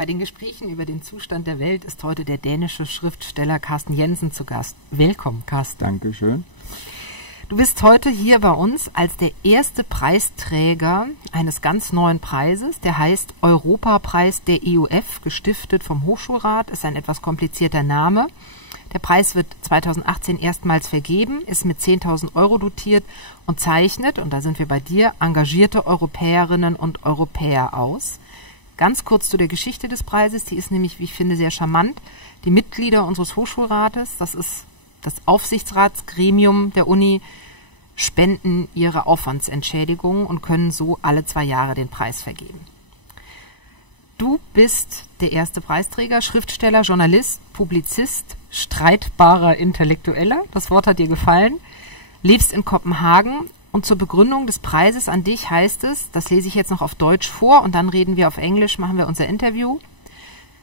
Bei den Gesprächen über den Zustand der Welt ist heute der dänische Schriftsteller Carsten Jensen zu Gast. Willkommen, Carsten. Dankeschön. Du bist heute hier bei uns als der erste Preisträger eines ganz neuen Preises, der heißt Europapreis der EUF, gestiftet vom Hochschulrat, ist ein etwas komplizierter Name. Der Preis wird 2018 erstmals vergeben, ist mit 10.000 € dotiert und zeichnet, und da sind wir bei dir, engagierte Europäerinnen und Europäer aus. Ganz kurz zu der Geschichte des Preises, die ist nämlich, wie ich finde, sehr charmant. Die Mitglieder unseres Hochschulrates, das ist das Aufsichtsratsgremium der Uni, spenden ihre Aufwandsentschädigung und können so alle 2 Jahre den Preis vergeben. Du bist der erste Preisträger, Schriftsteller, Journalist, Publizist, streitbarer Intellektueller, das Wort hat dir gefallen, lebst in Kopenhagen und zur Begründung des Preises an dich heißt es, das lese ich jetzt noch auf Deutsch vor und dann reden wir auf Englisch, machen wir unser Interview.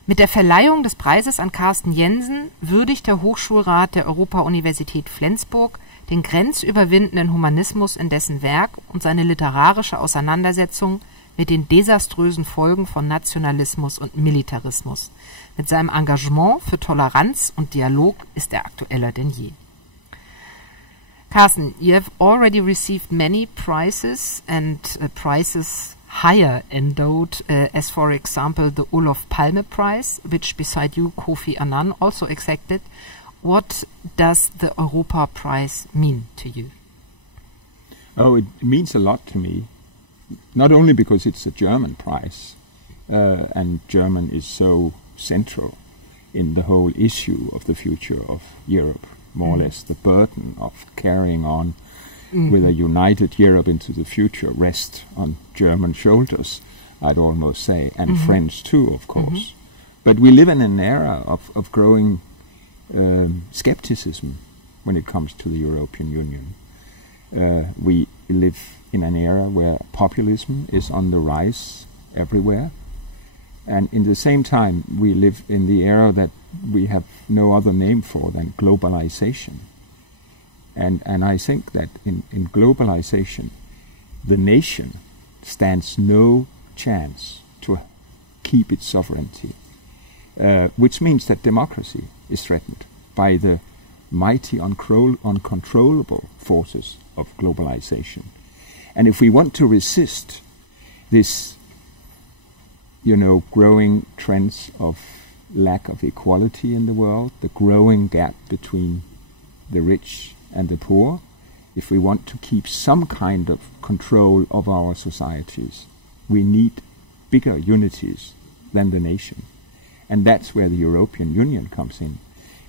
Mit der Verleihung des Preises an Carsten Jensen würdigt der Hochschulrat der Europa-Universität Flensburg den grenzüberwindenden Humanismus in dessen Werk und seine literarische Auseinandersetzung mit den desaströsen Folgen von Nationalismus und Militarismus. Mit seinem Engagement für Toleranz und Dialog ist er aktueller denn je. Carsten, you have already received many prizes and prizes higher endowed, as for example the Olof Palme Prize, which beside you Kofi Annan also accepted. What does the Europa-Preis mean to you? Oh, it means a lot to me, not only because it's a German prize, and German is so central in the whole issue of the future of Europe, more or less the burden of carrying on with a united Europe into the future rests on German shoulders, I'd almost say, and French too, of course. But we live in an era of growing skepticism when it comes to the European Union. We live in an era where populism is on the rise everywhere, and in the same time we live in the era that we have no other name for than globalization. And I think that in globalization the nation stands no chance to keep its sovereignty, which means that democracy is threatened by the mighty uncontrollable forces of globalization. And if we want to resist this, growing trends of lack of equality in the world, the growing gap between the rich and the poor, if we want to keep some kind of control of our societies, we need bigger unities than the nation. And that's where the European Union comes in.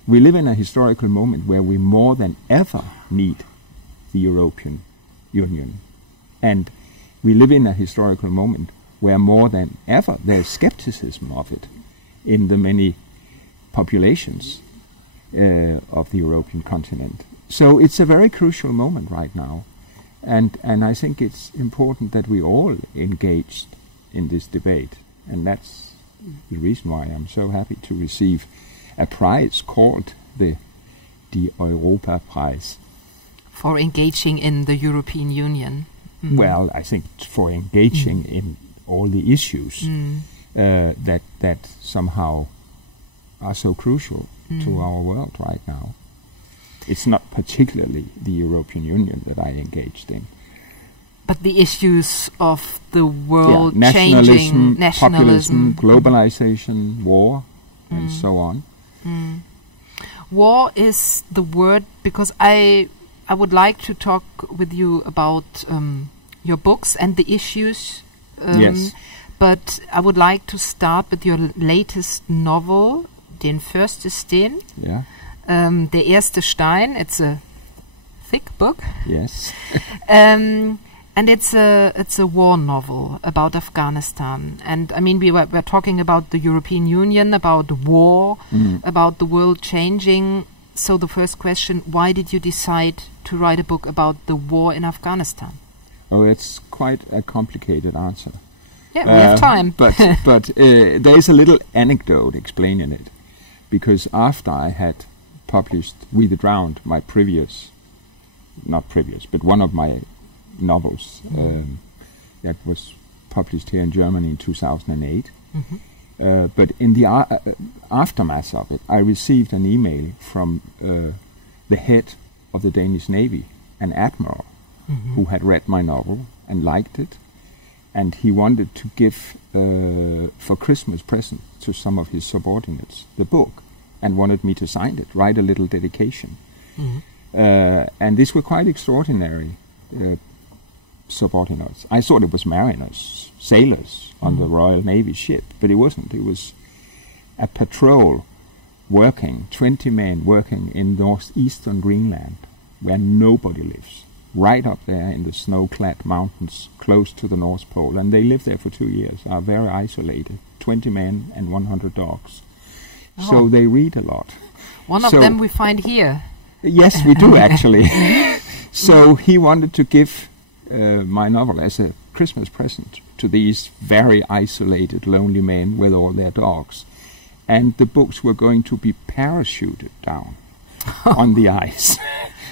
We live in a historical moment where we more than ever need the European Union. And we live in a historical moment where more than ever there's skepticism of it in the many populations of the European continent. So it's a very crucial moment right now. And I think it's important that we all engaged in this debate. And that's the reason why I'm so happy to receive a prize called the Europapreis. For engaging in the European Union. Well, I think for engaging in all the issues that somehow are so crucial to our world right now. It's not particularly the European Union that I engaged in. But the issues of the world nationalism, changing, populism, globalization, war, and so on. War is the word, because I would like to talk with you about your books and the issues. Yes. But I would like to start with your latest novel, den første, sten. Yeah. Der erste, Stein. It's a thick book. Yes. And it's a war novel about Afghanistan. And I mean, we're talking about the European Union, about war, about the world changing. So the first question, why did you decide to write a book about the war in Afghanistan? Oh, it's quite a complicated answer. Yeah, we have time. But there is a little anecdote explaining it. Because after I had published We the Drowned, my one of my novels that was published here in Germany in 2008, But in the aftermath of it, I received an email from the head of the Danish Navy, an admiral, who had read my novel and liked it, and he wanted to give for Christmas present to some of his subordinates the book, and wanted me to sign it, write a little dedication. And these were quite extraordinary subordinates. I thought it was mariners, sailors on the Royal Navy ship, but it wasn't. It was a patrol working, 20 men working in northeastern Greenland, where nobody lives, right up there in the snow-clad mountains close to the North Pole. And they lived there for 2 years, are very isolated, 20 men and 100 dogs. So they read a lot. One of them we find here. Yes, we do actually. So he wanted to give my novel as a Christmas present to these very isolated, lonely men with all their dogs. And the books were going to be parachuted down on the ice.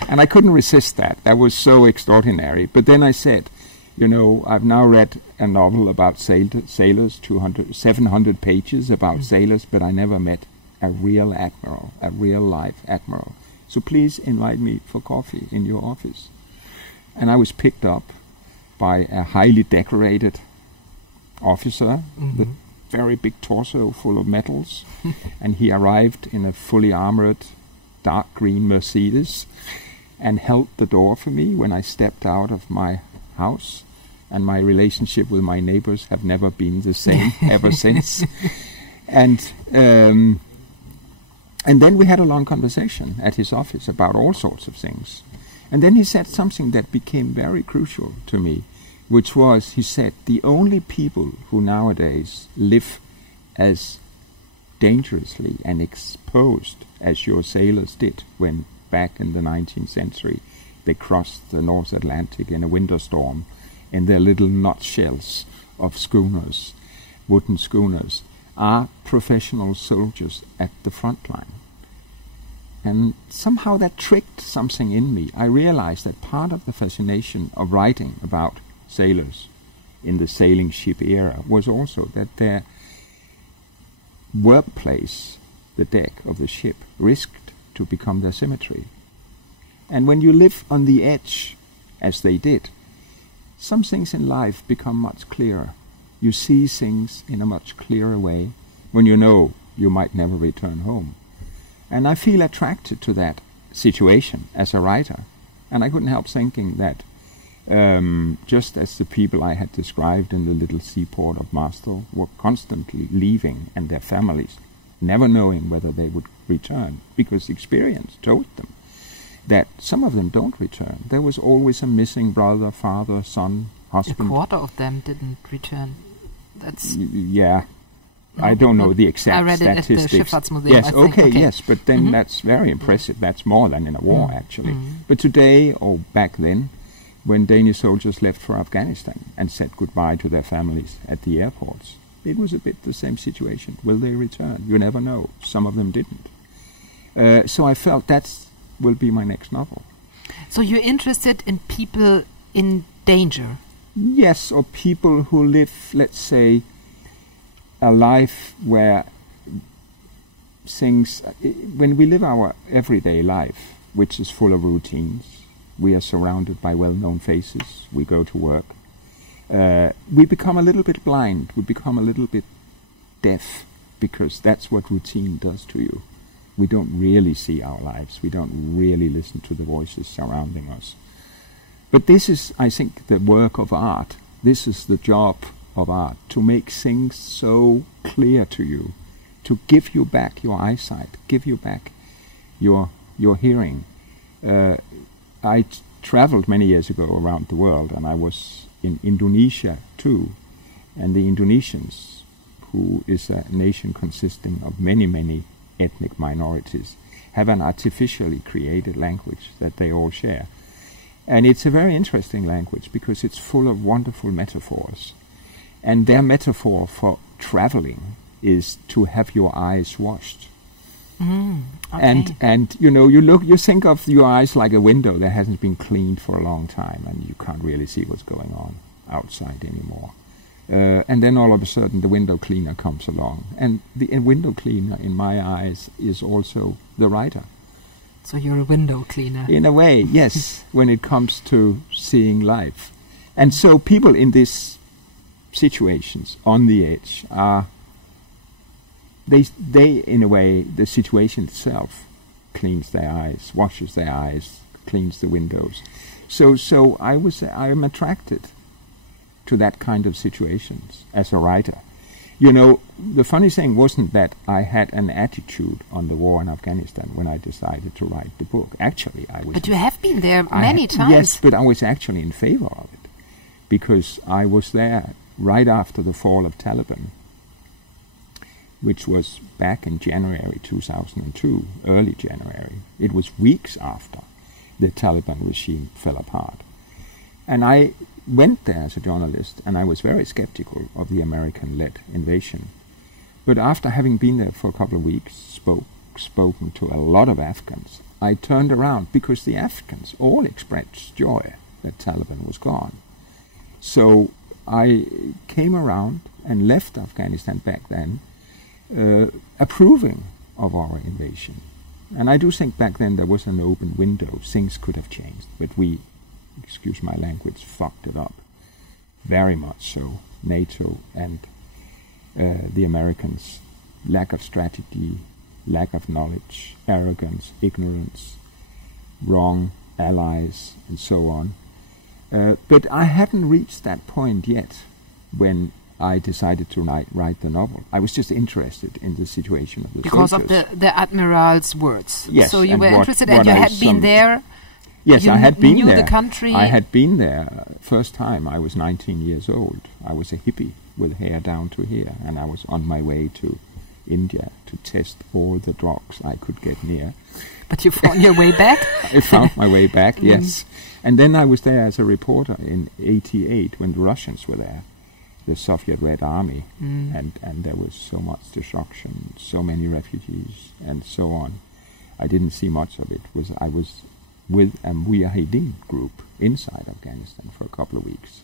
And I couldn't resist that. That was so extraordinary. But then I said, you know, I've now read a novel about sailors, 700 pages about sailors, but I never met a real admiral, a real-life admiral. So please invite me for coffee in your office. And I was picked up by a highly decorated officer, the very big torso full of medals, and he arrived in a fully armored dark green Mercedes and held the door for me when I stepped out of my house, and my relationship with my neighbors have never been the same ever since. And then we had a long conversation at his office about all sorts of things. And then he said something that became very crucial to me, which was, he said, the only people who nowadays live as dangerously and exposed as your sailors did when back in the 19th century they crossed the North Atlantic in a winter storm in their little nutshells of schooners, wooden schooners, are professional soldiers at the front line. And somehow that tricked something in me. I realized that part of the fascination of writing about sailors in the sailing ship era was also that their workplace, the deck of the ship, risked to become their cemetery. And when you live on the edge, as they did, some things in life become much clearer. You see things in a much clearer way when you know you might never return home. And I feel attracted to that situation as a writer. And I couldn't help thinking that just as the people I had described in the little seaport of Maastricht were constantly leaving, and their families never knowing whether they would return, because experience told them that some of them don't return. There was always a missing brother, father, son, husband. A quarter of them didn't return. That's yeah. I don't know the exact I read statistics. it at the Schifffahrtsmuseum. Yes, okay, yes, but then that's very impressive. That's more than in a war, actually. But today, or back then, when Danish soldiers left for Afghanistan and said goodbye to their families at the airports, it was a bit the same situation. Will they return? You never know. Some of them didn't. So I felt that will be my next novel. So you're interested in people in danger? Yes, or people who live, let's say, a life where things, when we live our everyday life, which is full of routines, we are surrounded by well-known faces, we go to work, we become a little bit blind, we become a little bit deaf, because that's what routine does to you. We don't really see our lives, we don't really listen to the voices surrounding us. But this is, I think, the work of art. This is the job of art, to make things so clear to you, to give you back your eyesight, give you back your hearing. I traveled many years ago around the world, and I was in Indonesia too, and the Indonesians, who is a nation consisting of many, many ethnic minorities, have an artificially created language that they all share. And it's a very interesting language because it's full of wonderful metaphors. And their metaphor for traveling is to have your eyes washed. Okay. And you know, you think of your eyes like a window that hasn't been cleaned for a long time, and you can't really see what's going on outside anymore. And then all of a sudden the window cleaner comes along. And the window cleaner, in my eyes, is also the writer. So you're a window cleaner. In a way, yes, when it comes to seeing life. And so people in these situations, on the edge, are, they in a way, the situation itself cleans their eyes, washes their eyes, cleans the windows. So I am attracted to that kind of situations as a writer. You know, the funny thing wasn't that I had an attitude on the war in Afghanistan when I decided to write the book. Actually, I was... But you have been there many times. Yes, but I was actually in favor of it, because I was there right after the fall of Taliban, which was back in January 2002, early January. It was weeks after the Taliban regime fell apart. And I went there as a journalist, and I was very skeptical of the American-led invasion. But after having been there for a couple of weeks, spoken to a lot of Afghans, I turned around, because the Afghans all expressed joy that Taliban was gone. So I came around and left Afghanistan back then, approving of our invasion. And I do think back then there was an open window. Things could have changed, but we, excuse my language, fucked it up. Very much so. NATO and the Americans, lack of strategy, lack of knowledge, arrogance, ignorance, wrong allies, and so on. But I hadn't reached that point yet when I decided to write the novel. I was just interested in the situation of the because soldiers. Of the admiral's words. Yes. So you were interested, and you had been there. Yes, you I had been knew there. The country. I had been there. First time I was 19 years old. I was a hippie with hair down to here, and I was on my way to India to test all the drugs I could get near. But you found your way back? I found my way back, yes. And then I was there as a reporter in '88 when the Russians were there, the Soviet Red Army, and there was so much destruction, so many refugees, and so on. I didn't see much of it. I was with a Mujahideen group inside Afghanistan for a couple of weeks,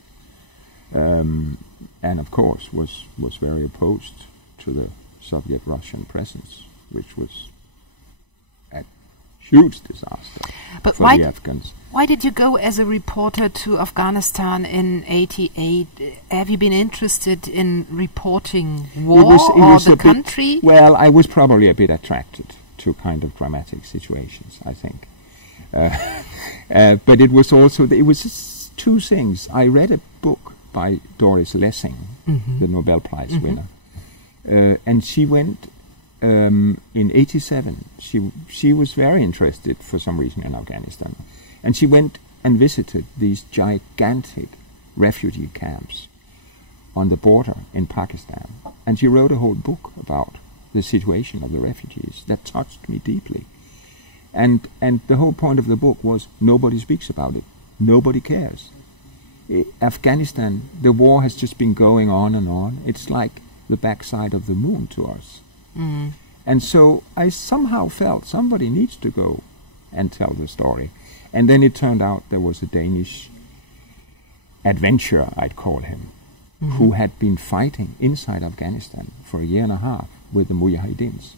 and of course was very opposed to the Soviet-Russian presence, which was a huge disaster for the Afghans. Why did you go as a reporter to Afghanistan in '88? Have you been interested in reporting war or the country? Well, I was probably a bit attracted to kind of dramatic situations, I think. But it was also, it was two things. I read a book by Doris Lessing, the Nobel Prize winner, and she went in '87. She was very interested for some reason in Afghanistan, and she went and visited these gigantic refugee camps on the border in Pakistan, and she wrote a whole book about the situation of the refugees that touched me deeply. And the whole point of the book was nobody speaks about it. Nobody cares. Afghanistan, the war has just been going on and on. It's like the backside of the moon to us. And so I somehow felt somebody needs to go and tell the story. And then it turned out there was a Danish adventurer, I'd call him, who had been fighting inside Afghanistan for a year and a half with the Mujahideens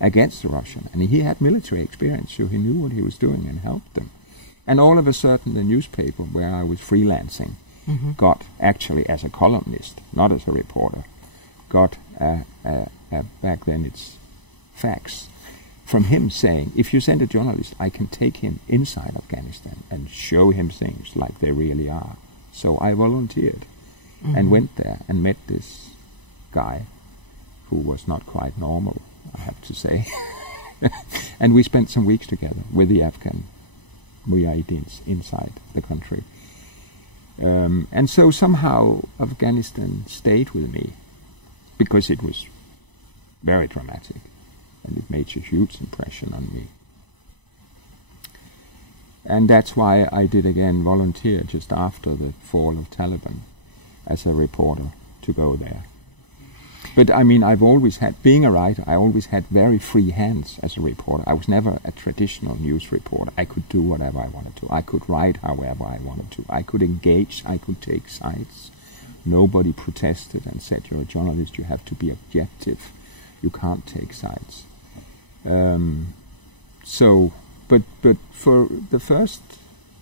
against the Russian. And he had military experience, so he knew what he was doing and helped them. And all of a sudden the newspaper where I was freelancing got, actually as a columnist, not as a reporter, got back then it's fax from him saying, if you send a journalist, I can take him inside Afghanistan and show him things like they really are. So I volunteered and went there and met this guy who was not quite normal, I have to say. And we spent some weeks together with the Afghan Mujahideens inside the country. And so somehow Afghanistan stayed with me because it was very dramatic and it made a huge impression on me. And that's why I did again volunteer just after the fall of Taliban as a reporter to go there. But I mean, I've always had, being a writer, I always had very free hands as a reporter. I was never a traditional news reporter. I could do whatever I wanted to. I could write however I wanted to. I could engage, I could take sides. Nobody protested and said, you're a journalist, you have to be objective. You can't take sides. But for the first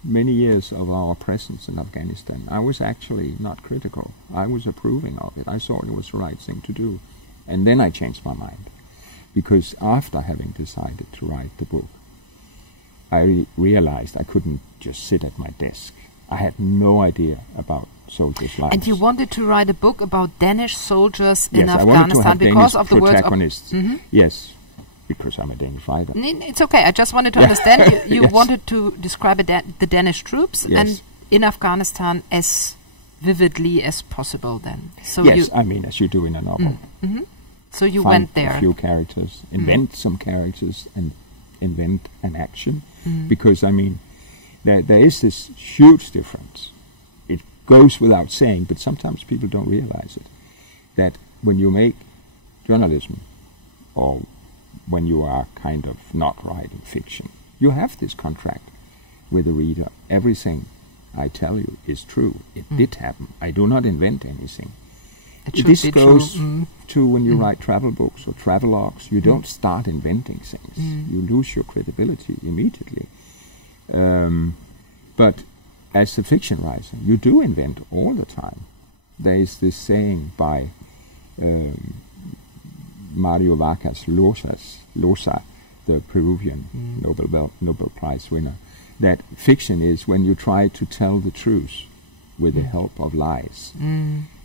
many years of our presence in Afghanistan, I was actually not critical. I was approving of it. I thought it was the right thing to do. And then I changed my mind. Because after having decided to write the book, I realized I couldn't just sit at my desk. I had no idea about soldiers' lives. And you wanted to write a book about Danish soldiers in Yes, Afghanistan I wanted to have because Danish of the words of... protagonists. Yes, because I'm a Danish writer. It's okay. I just wanted to understand. You Yes. wanted to describe the Danish troops Yes. and in Afghanistan as vividly as possible then. So Yes, I mean, as you do in a novel. So you Find went there. a few characters, invent some characters, and invent an action. Because, I mean, there is this huge difference. It goes without saying, but sometimes people don't realize it, that when you make journalism, or when you are kind of not writing fiction, you have this contract with the reader. Everything I tell you is true. It did happen. I do not invent anything. This goes to when you write travel books or travelogues. You don't start inventing things. You lose your credibility immediately. But as a fiction writer, you do invent all the time. There is this saying by Mario Vargas Llosa, the Peruvian Nobel Prize winner, that fiction is when you try to tell the truth with the help of lies.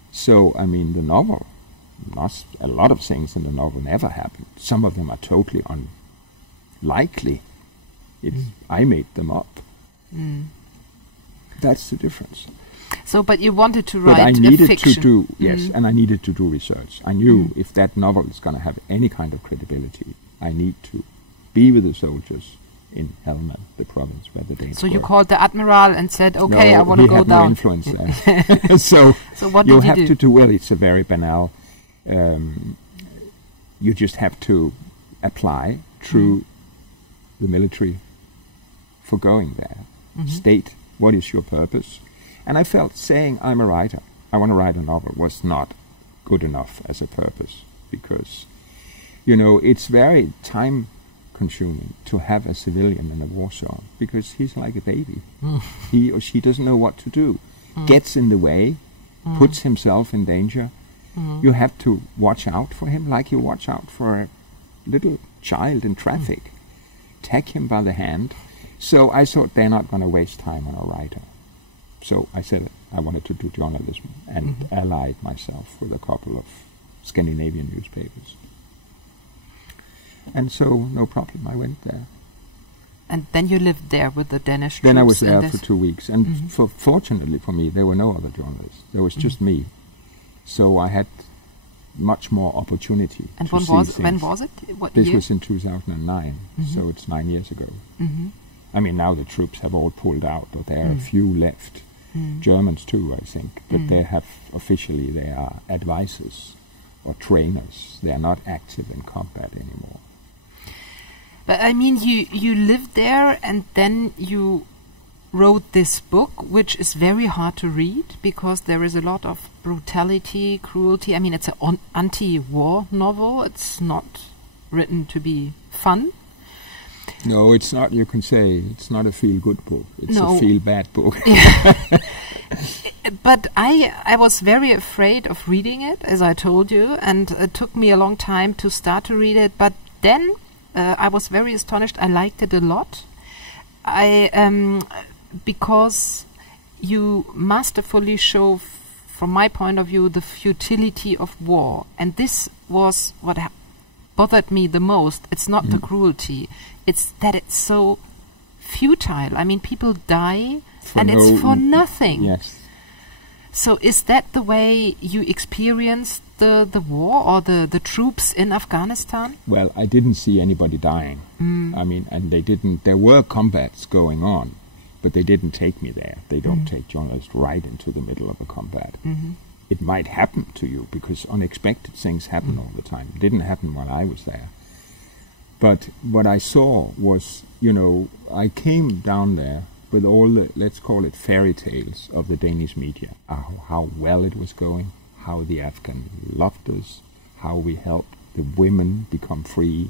So, I mean, the novel, a lot of things in the novel never happened. Some of them are totally unlikely. I made them up. That's the difference. So, but you wanted to But I write a needed fiction. to do, yes, and I needed to do research. I knew if that novel is going to have any kind of credibility, I need to be with the soldiers in Helmand, the province where the Danes So you were. called the admiral and said, okay, No, I want to he go had down. no influence there. So what you did you have do? to do, well, it's a very banal, you just have to apply through the military for going there. State what is your purpose. And I felt saying I'm a writer, I want to write a novel, was not good enough as a purpose, because, you know, it's very time-consuming to have a civilian in a war zone, because he's like a baby. He or she doesn't know what to do, gets in the way, puts himself in danger. You have to watch out for him like you watch out for a little child in traffic. Take him by the hand. So I thought they're not going to waste time on a writer. So I said I wanted to do journalism and allied myself with a couple of Scandinavian newspapers. And so, no problem, I went there. And then you lived there with the Danish troops. Then I was there and for 2 weeks. And fortunately for me, there were no other journalists. There was just me. So I had much more opportunity And to when see was things. it? What This year? was in 2009, so it's 9 years ago. I mean, now the troops have all pulled out, but there are a few left. Germans too, I think. But they have officially, they are advisors or trainers. They are not active in combat anymore. But I mean, you lived there and then you wrote this book, which is very hard to read because there is a lot of brutality, cruelty. I mean, it's an anti-war novel. It's not written to be fun. No, it's not, you can say, it's not a feel-good book. It's No. a feel-bad book. But I was very afraid of reading it, as I told you, and it took me a long time to start to read it. But then I was very astonished. I liked it a lot. Because you masterfully show, from my point of view, the futility of war. And this was what bothered me the most. It's not the cruelty. It's that it's so futile. I mean, people die and it's for nothing. Yes. So is that the way you experienced the war or the troops in Afghanistan? Well, I didn't see anybody dying. I mean, and they didn't, there were combats going on, but they didn't take me there. They don't take journalists right into the middle of a combat. It might happen to you because unexpected things happen all the time. It didn't happen while I was there. But what I saw was, you know, I came down there with all the, let's call it fairy tales of the Danish media, how well it was going, how the Afghan loved us, how we helped the women become free,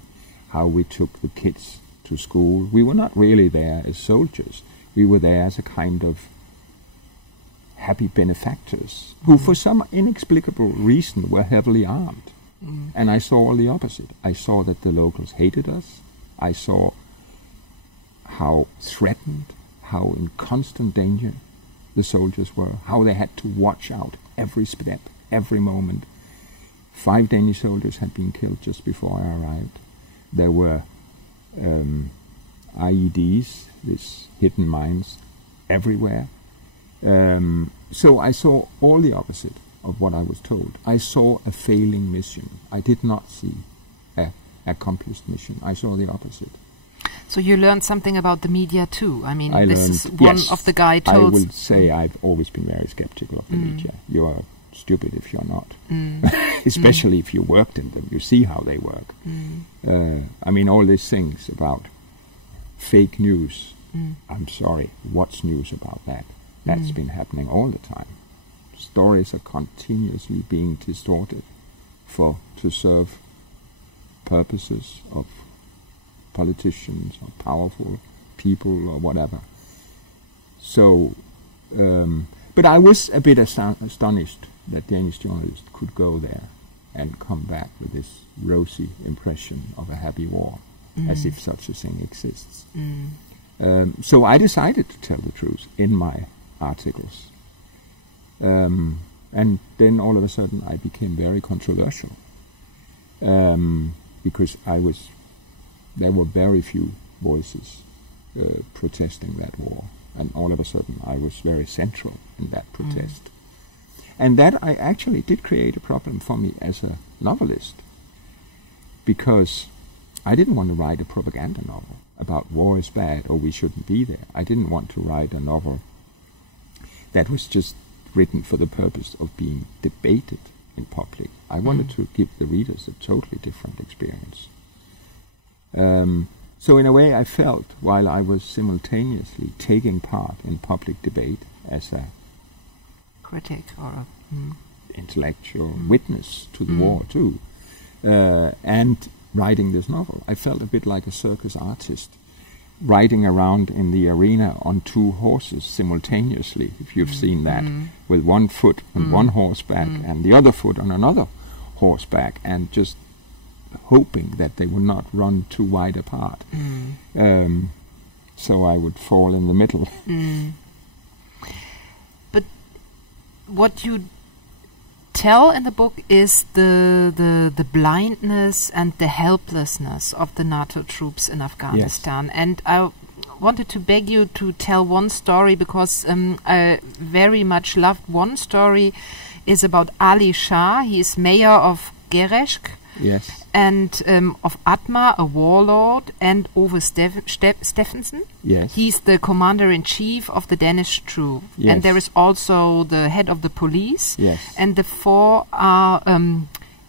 how we took the kids to school. We were not really there as soldiers. We were there as a kind of happy benefactors who, for some inexplicable reason, were heavily armed. And I saw all the opposite. I saw that the locals hated us. I saw how threatened, how in constant danger the soldiers were, how they had to watch out every step, every moment. 5 Danish soldiers had been killed just before I arrived. There were IEDs, these hidden mines, everywhere. So I saw all the opposite of what I was told. I saw a failing mission. I did not see an accomplished mission. I saw the opposite. So you learned something about the media too. I mean, I this is one of the guy told. I will say I've always been very skeptical of the media. You are stupid if you're not. Especially if you worked in them. You see how they work. I mean, all these things about fake news. I'm sorry, what's news about that? That's been happening all the time. Stories are continuously being distorted to serve purposes of politicians or powerful people or whatever. So, but I was a bit astonished that Danish journalists could go there and come back with this rosy impression of a happy war, as if such a thing exists. So I decided to tell the truth in my articles. And then all of a sudden I became very controversial, because there were very few voices protesting that war, and all of a sudden I was very central in that protest. And that I actually did create a problem for me as a novelist, because I didn't want to write a propaganda novel about war is bad or we shouldn't be there. I didn't want to write a novel that was just written for the purpose of being debated in public. I wanted to give the readers a totally different experience. So in a way I felt, while I was simultaneously taking part in public debate as a critic or intellectual witness to the war too, and writing this novel, I felt a bit like a circus artist riding around in the arena on 2 horses simultaneously, if you've seen that, with one foot on one horseback and the other foot on another horseback, and just hoping that they would not run too wide apart. So I would fall in the middle. But what you tell in the book is the blindness and the helplessness of the NATO troops in Afghanistan. Yes. And I wanted to beg you to tell one story, because I very much loved one story. Is about Ali Shah. He is mayor of Gereshk. Yes. And of Atma, a warlord, and Ove Steffensen. Yes. He's the commander-in-chief of the Danish troop. Yes. And there is also the head of the police. Yes. And the 4 are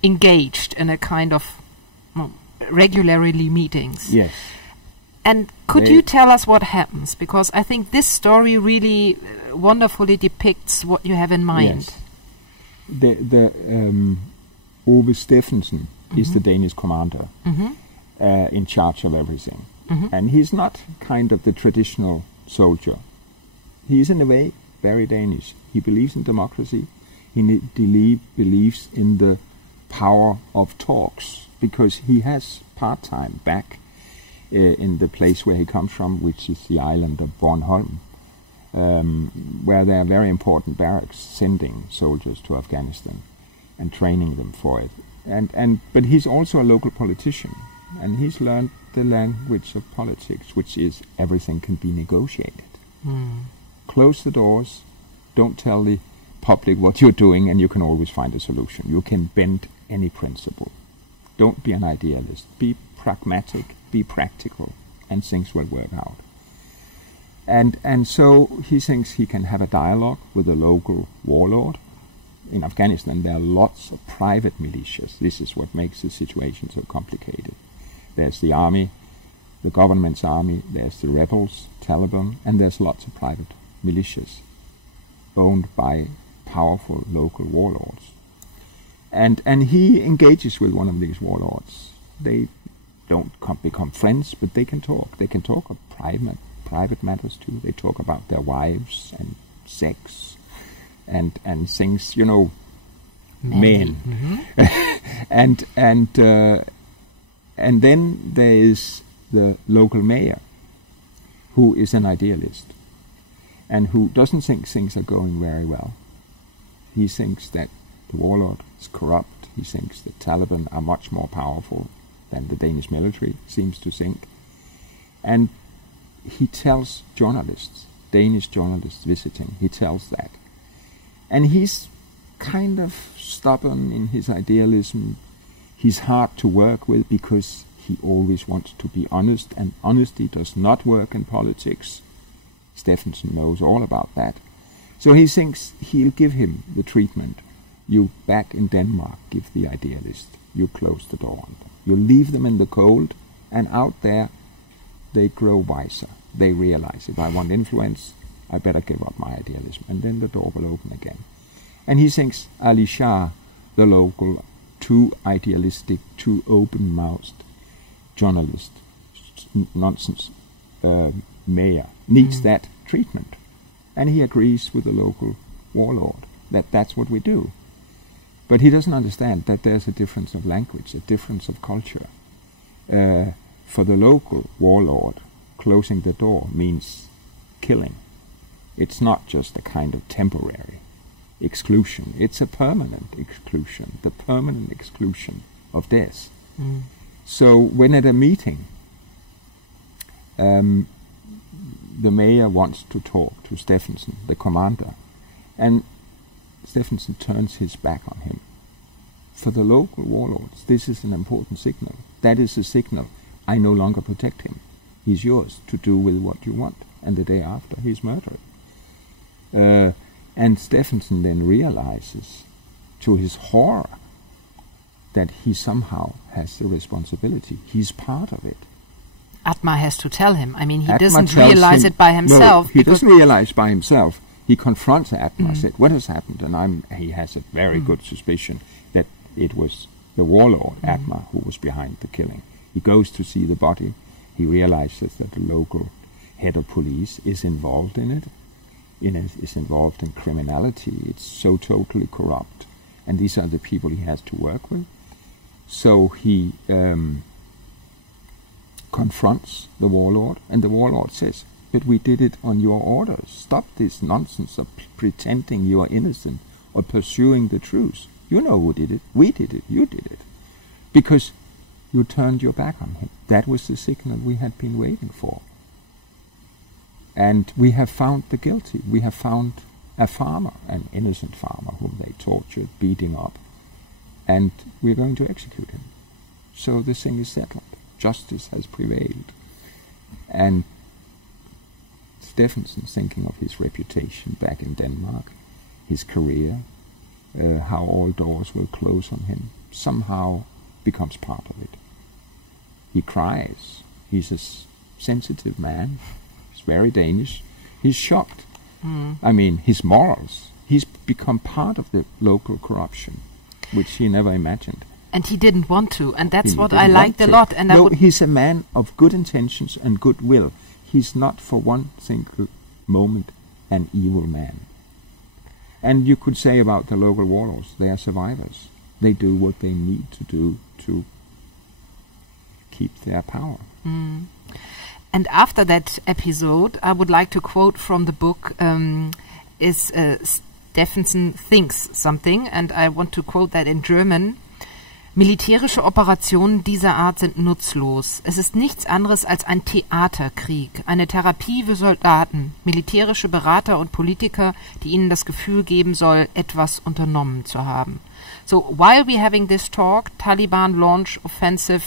engaged in a kind of regularly meetings. Yes. And could you tell us what happens? Because I think this story really wonderfully depicts what you have in mind. Yes. The Ove Steffensen is the Danish commander in charge of everything. And he's not kind of the traditional soldier. He's in a way very Danish. He believes in democracy. He believes in the power of talks, because he has part-time back in the place where he comes from, which is the island of Bornholm, where there are very important barracks sending soldiers to Afghanistan and training them for it. But he's also a local politician, and he's learned the language of politics, which is everything can be negotiated. Close the doors, don't tell the public what you're doing, and you can always find a solution. You can bend any principle. Don't be an idealist. Be pragmatic, be practical, and things will work out. And so he thinks he can have a dialogue with a local warlord. In Afghanistan, there are lots of private militias. This is what makes the situation so complicated. There's the army, the government's army, there's the rebels, Taliban, and there's lots of private militias owned by powerful local warlords. And he engages with one of these warlords. They don't become friends, but they can talk. They can talk of private matters too. They talk about their wives and sex and things, you know, men. Mm-hmm. And then there is the local mayor, who is an idealist and who doesn't think things are going very well. He thinks that the warlord is corrupt. He thinks the Taliban are much more powerful than the Danish military seems to think. And he tells journalists, Danish journalists visiting, he tells that. And he's kind of stubborn in his idealism. He's hard to work with because he always wants to be honest, and honesty does not work in politics. Steffensen knows all about that. So he thinks he'll give him the treatment. You back in Denmark give the idealist. You close the door on them. You leave them in the cold, and out there they grow wiser. They realize, if I want influence, I better give up my idealism. And then the door will open again. And he thinks Ali Shah, the local, too idealistic, too open-mouthed journalist, nonsense mayor, needs that treatment. And he agrees with the local warlord that that's what we do. But he doesn't understand that there's a difference of language, a difference of culture. For the local warlord, closing the door means killing. It's not just a kind of temporary exclusion. It's a permanent exclusion, the permanent exclusion of death. Mm. So when at a meeting, the mayor wants to talk to Steffensen, the commander, and Steffensen turns his back on him. For the local warlords, this is an important signal. That is a signal, I no longer protect him. He's yours to do with what you want. And the day after, he's murdered. And Steffensen then realizes, to his horror, that he somehow has the responsibility. He's part of it. Atma has to tell him. I mean, he doesn't realize it by himself. No, he doesn't realize by himself. He confronts Atma, said, what has happened? And he has a very good suspicion that it was the warlord, Atma, who was behind the killing. He goes to see the body. He realizes that the local head of police is involved in it, is involved in criminality. It's so totally corrupt. And these are the people he has to work with. So he confronts the warlord, and the warlord says, but we did it on your orders. Stop this nonsense of pretending you are innocent or pursuing the truth. You know who did it. We did it. You did it. Because you turned your back on him. That was the signal we had been waiting for. And we have found the guilty. We have found a farmer, an innocent farmer, whom they tortured, beating up. And we're going to execute him. So the thing is settled. Justice has prevailed. And Steffensen, thinking of his reputation back in Denmark, his career, how all doors will close on him, somehow becomes part of it. He cries. He's a sensitive man. He's very Danish. He's shocked. I mean, his morals. He's become part of the local corruption, which he never imagined. And he didn't want to, and that's what I liked a lot. And no, he's a man of good intentions and goodwill. He's not for one single moment an evil man. And you could say about the local warlords, they are survivors. They do what they need to do to keep their power. And after that episode, I would like to quote from the book, Steffensen thinks something, and I want to quote that in German. Militärische Operationen dieser Art sind nutzlos. Es ist nichts anderes als ein Theaterkrieg, eine Therapie für Soldaten, militärische Berater und Politiker, die ihnen das Gefühl geben soll, etwas unternommen zu haben. So, while we're having this talk, Taliban launch offensive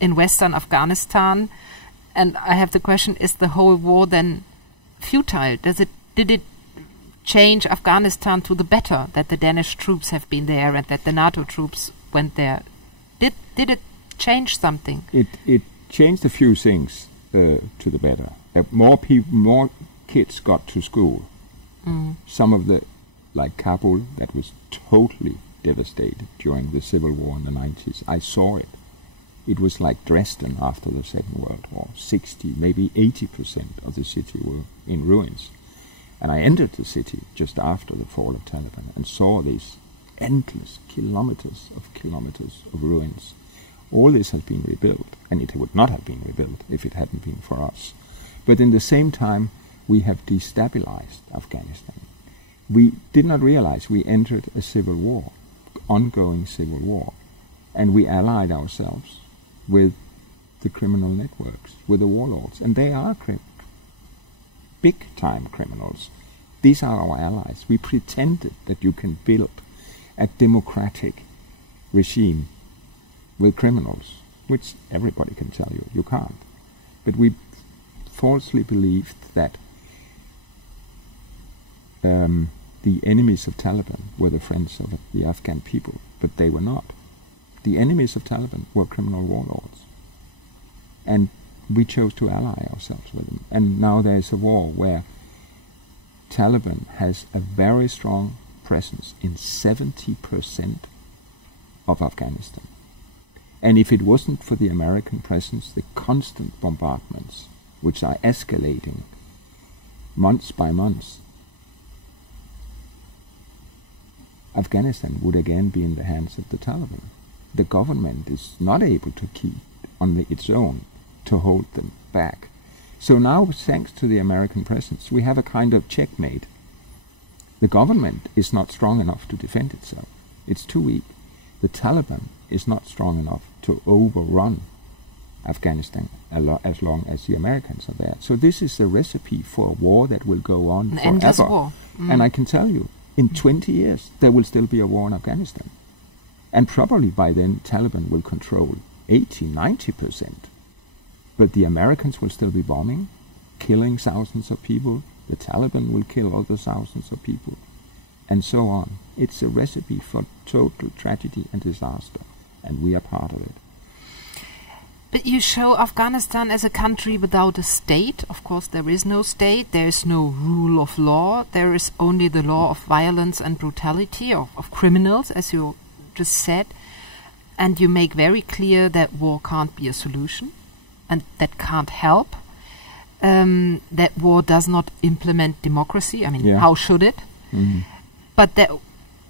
in western Afghanistan, and I have the question, is the whole war then futile? Did it change Afghanistan to the better, that the Danish troops have been there and that the NATO troops went there? Did it change something? It changed a few things to the better. More kids got to school. Some of the, like Kabul, that was totally devastated during the civil war in the 90s. I saw it. It was like Dresden after the Second World War. 60, maybe 80% of the city were in ruins. And I entered the city just after the fall of Taliban and saw these endless kilometers of ruins. All this has been rebuilt, and it would not have been rebuilt if it hadn't been for us. But in the same time, we have destabilized Afghanistan. We did not realize we entered a civil war, ongoing civil war, and we allied ourselves with the criminal networks, with the warlords, and they are big-time criminals. These are our allies. We pretended that you can build a democratic regime with criminals, which everybody can tell you can't. But we falsely believed that the enemies of Taliban were the friends of the Afghan people, but they were not. The enemies of Taliban were criminal warlords. And we chose to ally ourselves with them. And now there is a war where Taliban has a very strong presence in 70% of Afghanistan. And if it wasn't for the American presence, the constant bombardments, which are escalating months by months, Afghanistan would again be in the hands of the Taliban. The government is not able to keep on its own to hold them back. So now, thanks to the American presence, we have a kind of checkmate. The government is not strong enough to defend itself. It's too weak. The Taliban is not strong enough to overrun Afghanistan as long as the Americans are there. So this is a recipe for a war that will go on forever. Endless war. And I can tell you, in 20 years, there will still be a war in Afghanistan. And probably by then, Taliban will control 80, 90%. But the Americans will still be bombing, killing thousands of people. The Taliban will kill other thousands of people, and so on. It's a recipe for total tragedy and disaster, and we are part of it. But you show Afghanistan as a country without a state. Of course, there is no state. There is no rule of law. There is only the law of violence and brutality, of criminals, as you just said. And you make very clear that war can't be a solution, and that can't help. That war does not implement democracy. I mean, how should it? Mm-hmm. But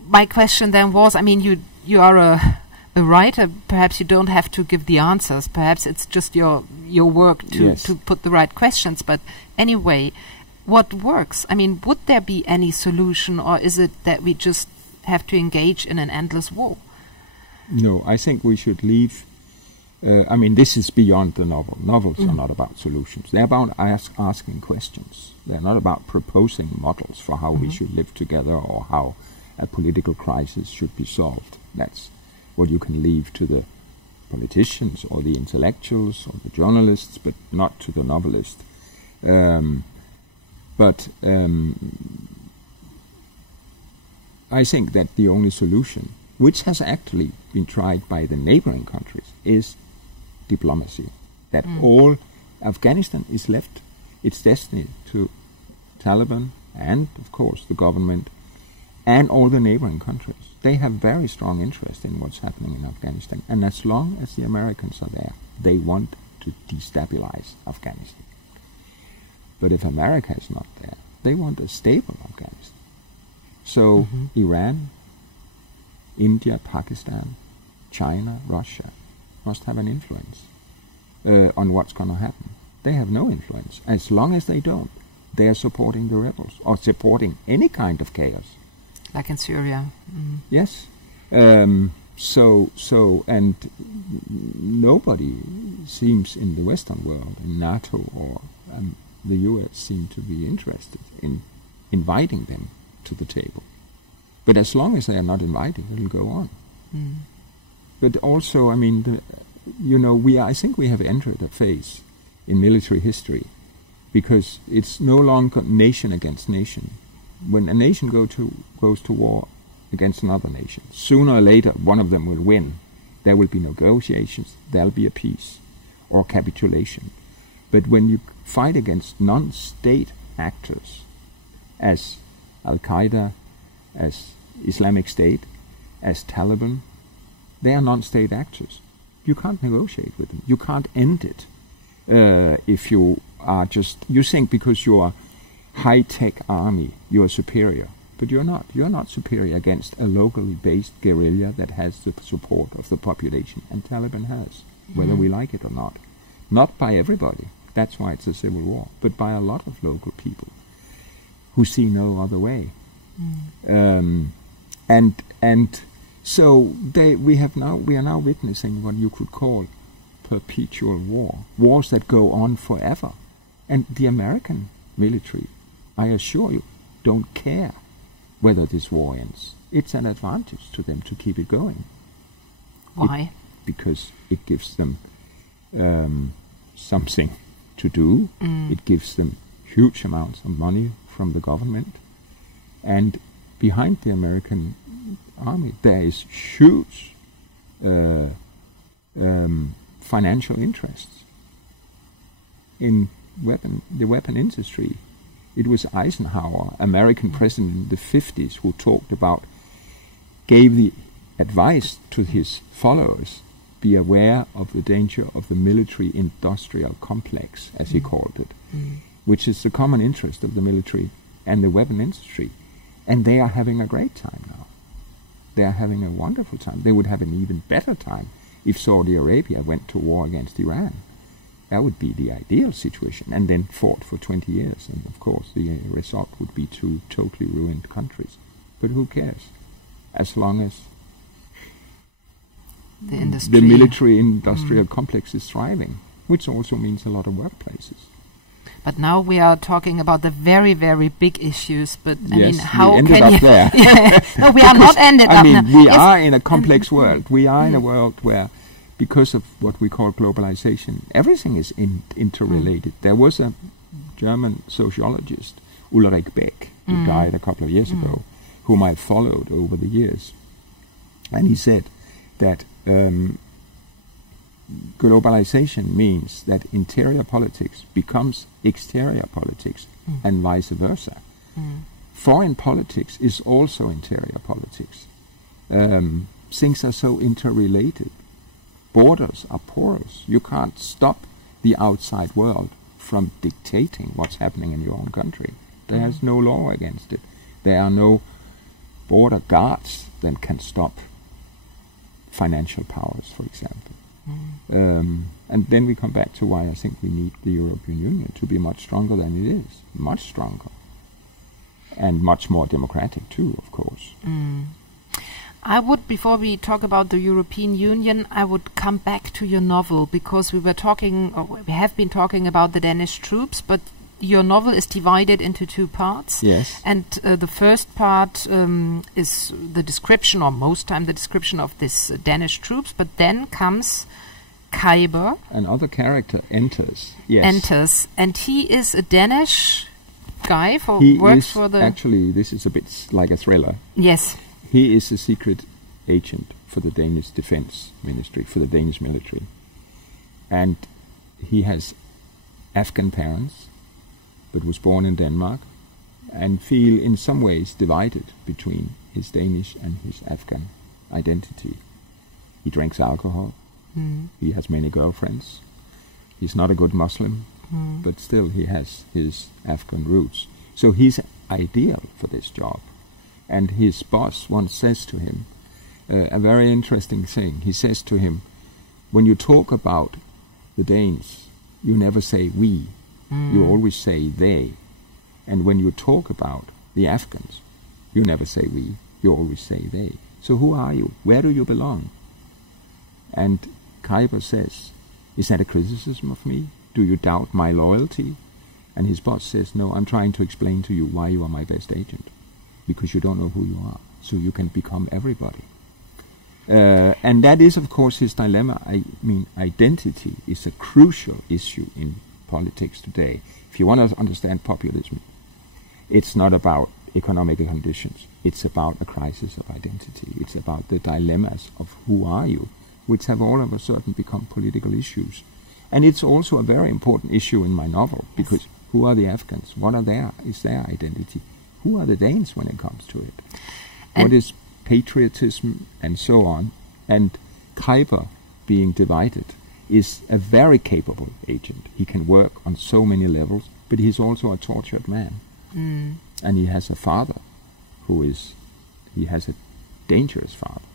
my question then was, I mean, you are a writer. Perhaps you don't have to give the answers. Perhaps it's just your work to put the right questions. But anyway, what works? I mean, would there be any solution, or is it that we just have to engage in an endless war? No, I think we should leave. I mean, this is beyond the novel. Novels are not about solutions. They're about asking questions. They're not about proposing models for how we should live together or how a political crisis should be solved. That's what you can leave to the politicians or the intellectuals or the journalists, but not to the novelist. I think that the only solution, which has actually been tried by the neighboring countries, is diplomacy. That all Afghanistan is left its destiny to Taliban and, of course, the government and all the neighboring countries. They have very strong interest in what's happening in Afghanistan. And as long as the Americans are there, they want to destabilize Afghanistan. But if America is not there, they want a stable Afghanistan. So Iran, India, Pakistan, China, Russia must have an influence on what's going to happen. They have no influence. As long as they don't, they are supporting the rebels or supporting any kind of chaos. Like in Syria. Yes. And nobody seems in the Western world, in NATO or the US, seem to be interested in inviting them to the table. But as long as they are not invited, it will go on. But also, I mean, I think we have entered a phase in military history because it's no longer nation against nation. When a nation goes to war against another nation, sooner or later one of them will win. There will be negotiations, there'll be a peace. or capitulation. But when you fight against non-state actors, as Al-Qaeda, as Islamic State, as Taliban, they are non-state actors. You can't negotiate with them. You can't end it if you are just... You think because you are high-tech army, you are superior. But you're not. You're not superior against a locally based guerrilla that has the support of the population. And Taliban has, whether we like it or not. Not by everybody. That's why it's a civil war. But by a lot of local people who see no other way. And so we are now witnessing what you could call perpetual war. Wars that go on forever. And the American military, I assure you, don't care whether this war ends. It's an advantage to them to keep it going. Why? Because it gives them something to do. It gives them huge amounts of money from the government. And behind the American army, there is huge financial interests in the weapon industry. It was Eisenhower, American president in the 50s, who gave the advice to his followers, be aware of the danger of the military-industrial complex, as he called it, which is the common interest of the military and the weapon industry. And they are having a great time now. They are having a wonderful time. They would have an even better time if Saudi Arabia went to war against Iran. That would be the ideal situation, and then fought for 20 years. And of course, the result would be two totally ruined countries. But who cares? As long as the military-industrial complex is thriving, which also means a lot of workplaces. But now we are talking about the very, very big issues. But I yes, mean, how we ended can you? Up there. No, we are not ended up. I mean, we yes. are in a complex world. We are in a world where, because of what we call globalization, everything is interrelated. There was a German sociologist, Ulrich Beck, who died a couple of years ago, whom I followed over the years, and he said that globalization means that interior politics becomes exterior politics and vice versa. Foreign politics is also interior politics. Things are so interrelated. Borders are porous. You can't stop the outside world from dictating what's happening in your own country. There is no law against it. There are no border guards that can stop financial powers, for example. And then we come back to why I think we need the European Union to be much stronger than it is. Much stronger. And much more democratic too, of course. I would, before we talk about the European Union, I would come back to your novel, because we have been talking about the Danish troops, but your novel is divided into two parts. Yes. And the first part is the description, or most time the description of this Danish troops, but then comes Khyber. Another character enters. Yes. Enters, and he is a Danish guy Actually, this is a bit like a thriller. Yes. He is a secret agent for the Danish Defense Ministry, for the Danish military. And he has Afghan parents, but was born in Denmark, and feel in some ways divided between his Danish and his Afghan identity. He drinks alcohol. He has many girlfriends. He's not a good Muslim, but still he has his Afghan roots. So he's ideal for this job. And his boss once says to him a very interesting thing. He says to him, when you talk about the Danes, you never say we. You always say they. And when you talk about the Afghans, you never say we. You always say they. So who are you? Where do you belong? And Khyber says, is that a criticism of me? Do you doubt my loyalty? And his boss says, no, I'm trying to explain to you why you are my best agent. Because you don't know who you are. So you can become everybody. And that is, of course, his dilemma. I mean, identity is a crucial issue in politics today. If you want to understand populism, it's not about economic conditions. It's about a crisis of identity. It's about the dilemmas of who are you, which have all of a sudden become political issues. And it's also a very important issue in my novel, because who are the Afghans? What is their identity? Who are the Danes when it comes to it? What is patriotism and so on? And Khyber being divided is a very capable agent. He can work on so many levels, but he's also a tortured man. And he has a father he has a dangerous father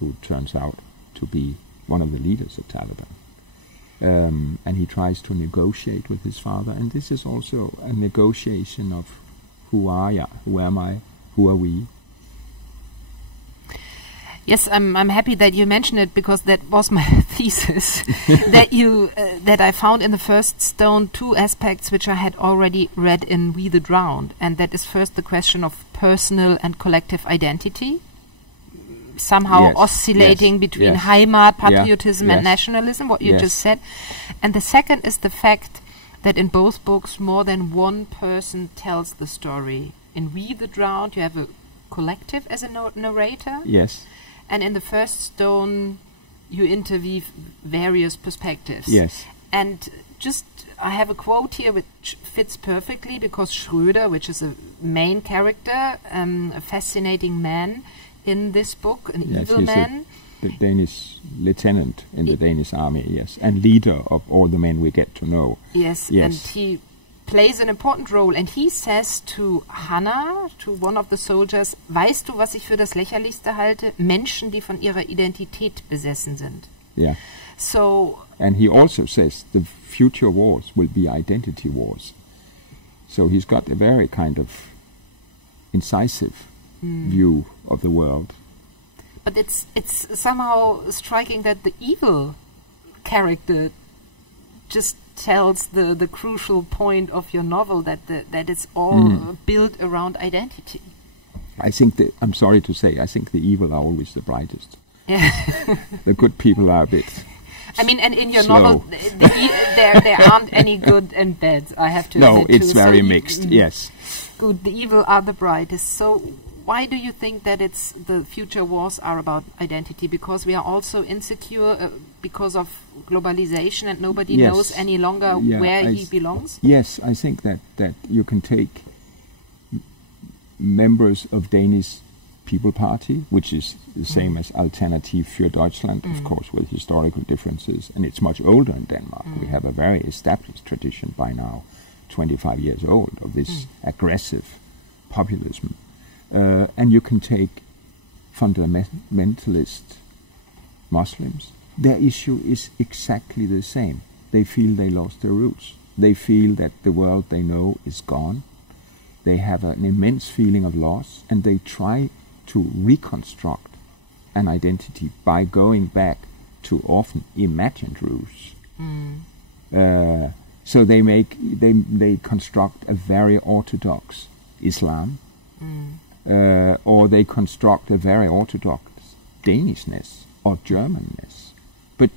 who turns out to be one of the leaders of Taliban. And he tries to negotiate with his father, and this is also a negotiation of who am I, who are we. Yes, I'm happy that you mentioned it, because that was my thesis. that I found in the first stone two aspects which I had already read in We the Drowned, and that is first the question of personal and collective identity, somehow oscillating between Heimat, patriotism and nationalism, what you just said. And the second is the fact that in both books more than one person tells the story. In We the Drowned you have a collective as a narrator. Yes. And in the first stone, you interweave various perspectives. Yes. And I have a quote here which fits perfectly, because Schröder, which is a main character, a fascinating man in this book, an evil man. The Danish lieutenant in the Danish army, yes, and leader of all the men we get to know. Yes, and he plays an important role, and he says to Hannah, to one of the soldiers, weißt du, was ich für das Lächerlichste halte? Menschen, die von ihrer Identität besessen sind. Yeah. So. And he also says the future wars will be identity wars. So he's got a very kind of incisive view of the world. But it's somehow striking that the evil character just tells the crucial point of your novel, that it's all built around identity. I think I'm sorry to say, I think the evil are always the brightest. Yeah. The good people are a bit I mean, and in your slow. novel, there aren't any good and bad, I have to No, say. it's very mixed, yes. Good, the evil are the brightest. So why do you think that the future wars are about identity? Because we are also insecure because of globalization, and nobody knows any longer where he belongs? Yes, I think that you can take members of Danish People Party, which is the same as Alternative für Deutschland, of course, with historical differences, and it's much older in Denmark. We have a very established tradition by now, 25 years old, of this aggressive populism. And you can take fundamentalist Muslims. Their issue is exactly the same. They feel they lost their roots. They feel that the world they know is gone. They have an immense feeling of loss, and they try to reconstruct an identity by going back to often imagined roots. So they construct a very orthodox Islam, or they construct a very orthodox Danishness or Germanness. But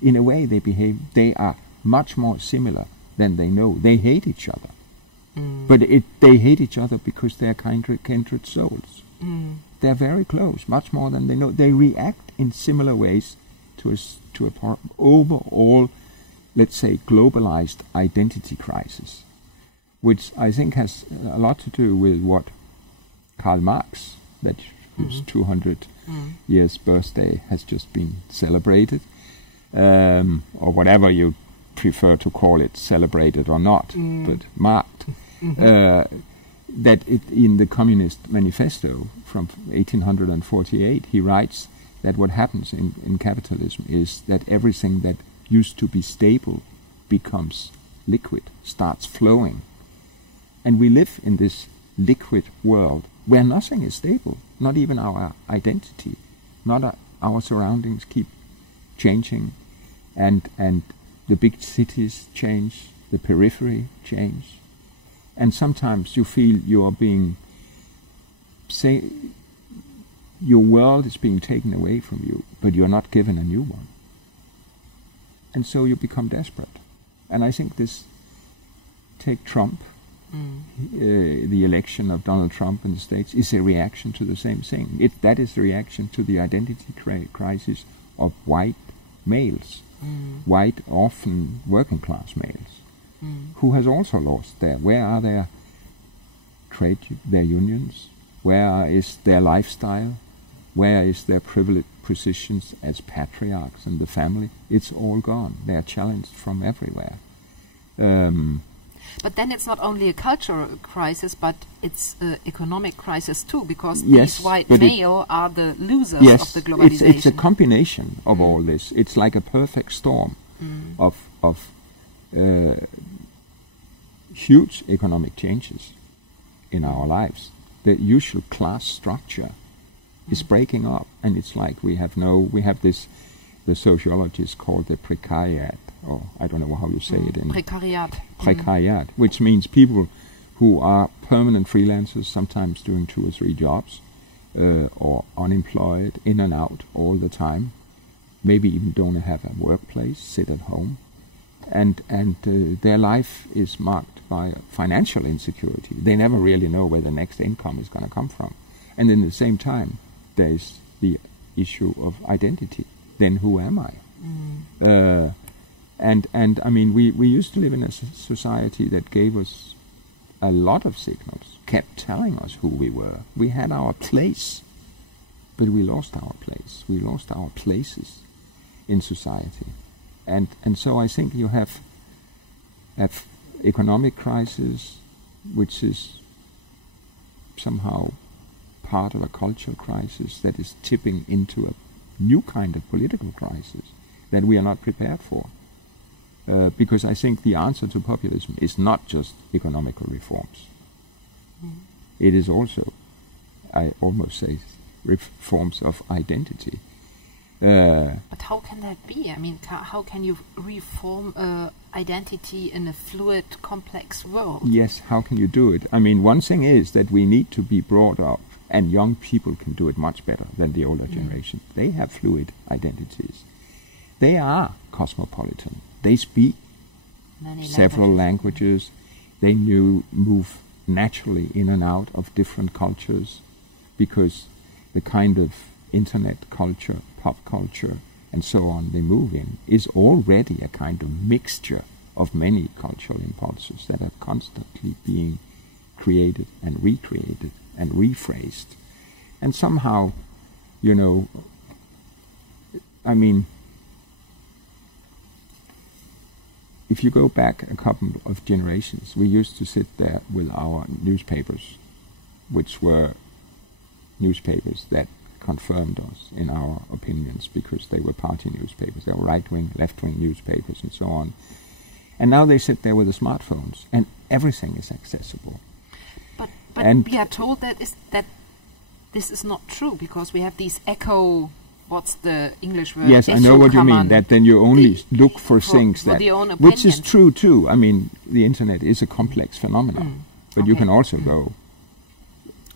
in a way they are much more similar than they know. They hate each other. But they hate each other because they're kindred souls. They're very close, much more than they know. They react in similar ways to a overall, let's say, globalized identity crisis, which I think has a lot to do with what Karl Marx, whose 200 years birthday has just been celebrated, or whatever you prefer to call it, celebrated or not, but marked. That in the Communist Manifesto from 1848, he writes that what happens in capitalism is that everything that used to be stable becomes liquid, starts flowing. And we live in this liquid world where nothing is stable, not even our identity, our surroundings keep changing, and the big cities change, the periphery change. And sometimes you feel your world is being taken away from you, but you're not given a new one. And so you become desperate. And I think take Trump, the election of Donald Trump in the States is a reaction to the same thing. That is the reaction to the identity crisis of white males white, often working class males, who has also lost where are their their unions, where is their lifestyle, where is their privileged positions as patriarchs in the family? It's all gone. They are challenged from everywhere. But then it's not only a cultural crisis, but it's an economic crisis too, because yes, these white male are the losers of the globalization. It's a combination of all this. It's like a perfect storm of huge economic changes in our lives. The usual class structure is breaking up, and it's like we have this, the sociologists call the precariat, or I don't know how you say it in precariat, which means people who are permanent freelancers, sometimes doing 2 or 3 jobs, or unemployed, in and out all the time, maybe even don't have a workplace, sit at home, and their life is marked by financial insecurity. They never really know where the next income is going to come from. And in the same time, there is the issue of identity. Then who am I? And I mean, we used to live in a society that gave us a lot of signals, kept telling us who we were. We had our place, but we lost our place. We lost our places in society. And so I think you have economic crisis, which is somehow part of a cultural crisis that is tipping into a new kind of political crisis that we are not prepared for. Because I think the answer to populism is not just economical reforms. It is also, I almost say, reforms of identity. But how can that be? I mean, how can you reform identity in a fluid, complex world? Yes, how can you do it? I mean, one thing is that we need to be brought up, and young people can do it much better than the older generation. They have fluid identities. They are cosmopolitan. They speak several languages. They move naturally in and out of different cultures, because the kind of internet culture, pop culture, and so on they move in is already a kind of mixture of many cultural impulses that are constantly being created and recreated and rephrased. And somehow, you know, I mean, if you go back a couple of generations, we used to sit there with our newspapers, which were newspapers that confirmed us in our opinions, because they were party newspapers. They were right-wing, left-wing newspapers and so on. And now they sit there with the smartphones, and everything is accessible. But we are told that this is not true, because we have these echo... What's the English word? Yes, I know what you mean. That then you only look for things that, which is true too. I mean, the internet is a complex phenomenon, but you can also go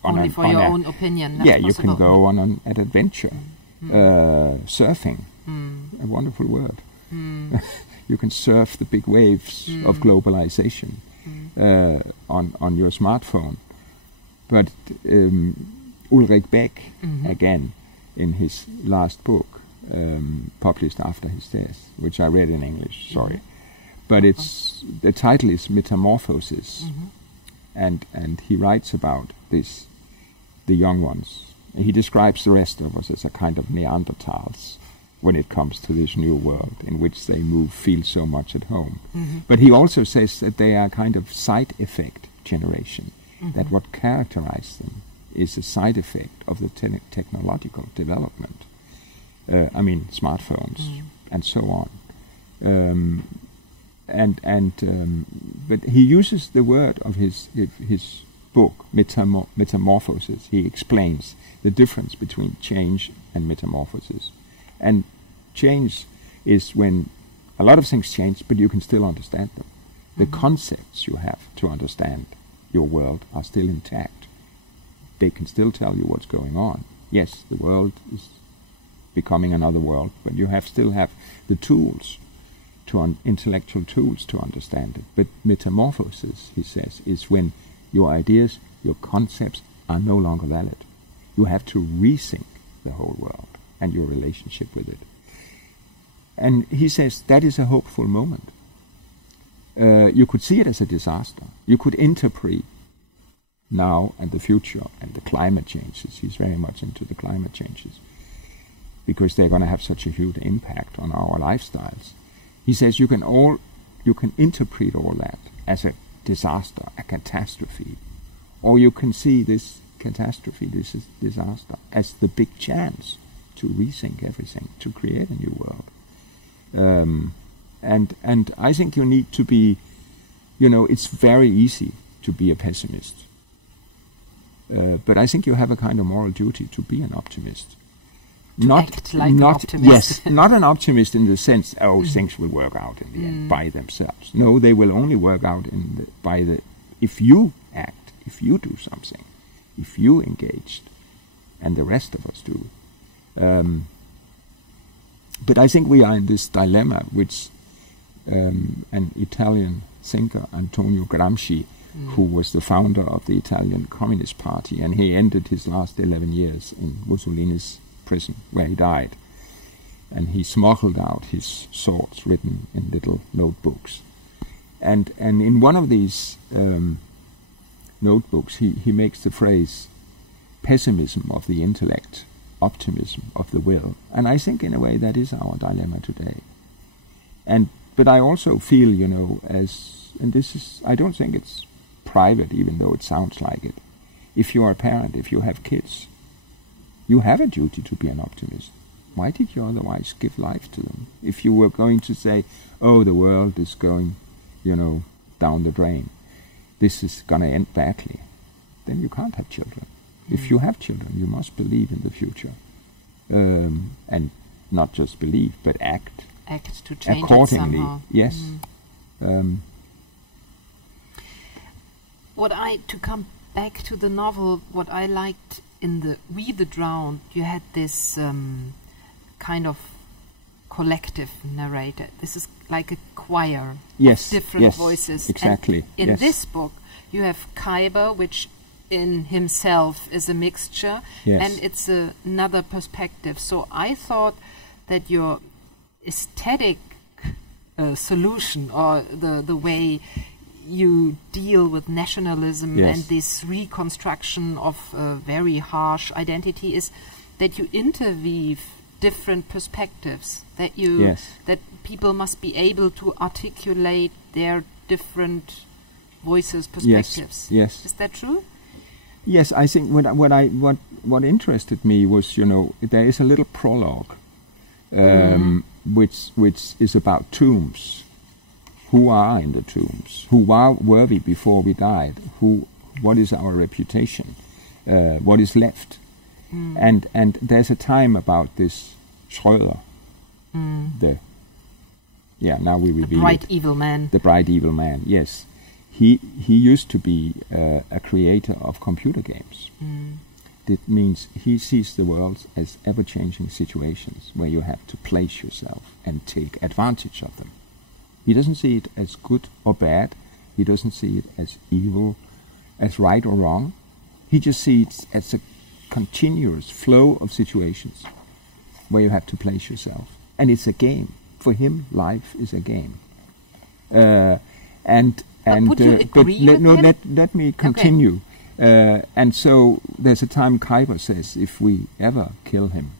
on only for your own opinion. Yeah, you can go on an adventure, surfing, a wonderful word. You can surf the big waves of globalization on your smartphone. But Ulrich Beck again, in his last book, published after his death, which I read in English, sorry. But the title is Metamorphosis, and he writes about this, the young ones. And he describes the rest of us as a kind of Neanderthals when it comes to this new world in which they feel so much at home. But he also says that they are a kind of side effect generation, that what characterizes them is a side effect of the technological development. I mean, smartphones and so on. But he uses the word of his book, Metamorphosis. He explains the difference between change and metamorphosis. And change is when a lot of things change, but you can still understand them. The concepts you have to understand your world are still intact. They can still tell you what's going on. Yes, the world is becoming another world, but you still have the tools, intellectual tools to understand it. But metamorphosis, he says, is when your ideas, your concepts are no longer valid. You have to rethink the whole world and your relationship with it. and he says that is a hopeful moment. You could see it as a disaster. You could interpret now and the future and the climate changes. He's very much into the climate changes because they're going to have such a huge impact on our lifestyles. He says you can interpret all that as a disaster, a catastrophe, or you can see this catastrophe, this is disaster, as the big chance to rethink everything, to create a new world. And I think you need to be, it's very easy to be a pessimist. But I think you have a kind of moral duty to be an optimist. Act like an optimist. Yes, not an optimist in the sense, things will work out in the end by themselves. No, they will only work out if you act, if you do something, if you engaged, and the rest of us do. But I think we are in this dilemma, which an Italian thinker, Antonio Gramsci, who was the founder of the Italian Communist Party, and he ended his last 11 years in Mussolini's prison, where he died. And he smuggled out his thoughts written in little notebooks. And in one of these notebooks, he makes the phrase, pessimism of the intellect, optimism of the will. And I think in a way that is our dilemma today. But I also feel, and this is, I don't think it's private, even though it sounds like it. If you are a parent, if you have kids, you have a duty to be an optimist. Why did you otherwise give life to them? If you were going to say, the world is going, down the drain, this is going to end badly, then you can't have children. If you have children, you must believe in the future. And not just believe, but act. Act to change accordingly. It somehow. Yes. To come back to the novel, what I liked in the Read the Drowned, you had this kind of collective narrator. This is like a choir of different voices. Exactly. And in this book, you have Khyber, which in himself is a mixture, and it's another perspective. So I thought that your aesthetic solution, or the way you deal with nationalism and this reconstruction of a very harsh identity, is that you interweave different perspectives, that that people must be able to articulate their different voices, perspectives. Yes. Is that true? Yes, I think what interested me was, there is a little prologue which is about tombs. Who are in the tombs? Who were we before we died? What is our reputation? What is left? And there's a time about this Schröder, now we reveal the bright evil man. The bright evil man, yes. He used to be a creator of computer games. That means he sees the world as ever-changing situations where you have to place yourself and take advantage of them. He doesn't see it as good or bad. He doesn't see it as evil, as right or wrong. He just sees it as a continuous flow of situations where you have to place yourself. And it's a game. For him, life is a game. Would you agree with him? Let me continue. Okay. And so there's a time Khyber says, if we ever kill him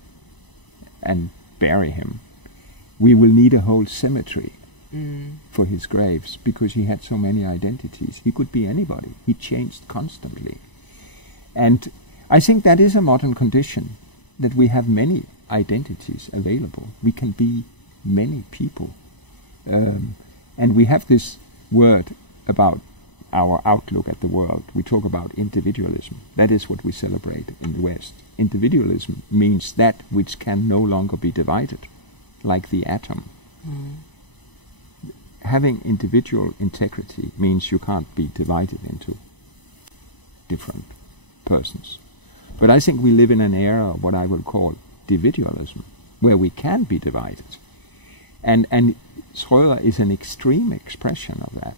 and bury him, we will need a whole cemetery for his graves, because he had so many identities. He could be anybody. He changed constantly. And I think that is a modern condition, that we have many identities available. We can be many people. And we have this word about our outlook at the world. We talk about individualism. That is what we celebrate in the West. Individualism means that which can no longer be divided, like the atom. Having individual integrity means you can't be divided into different persons. But I think we live in an era of what I will call individualism, where we can be divided. And Schröder is an extreme expression of that.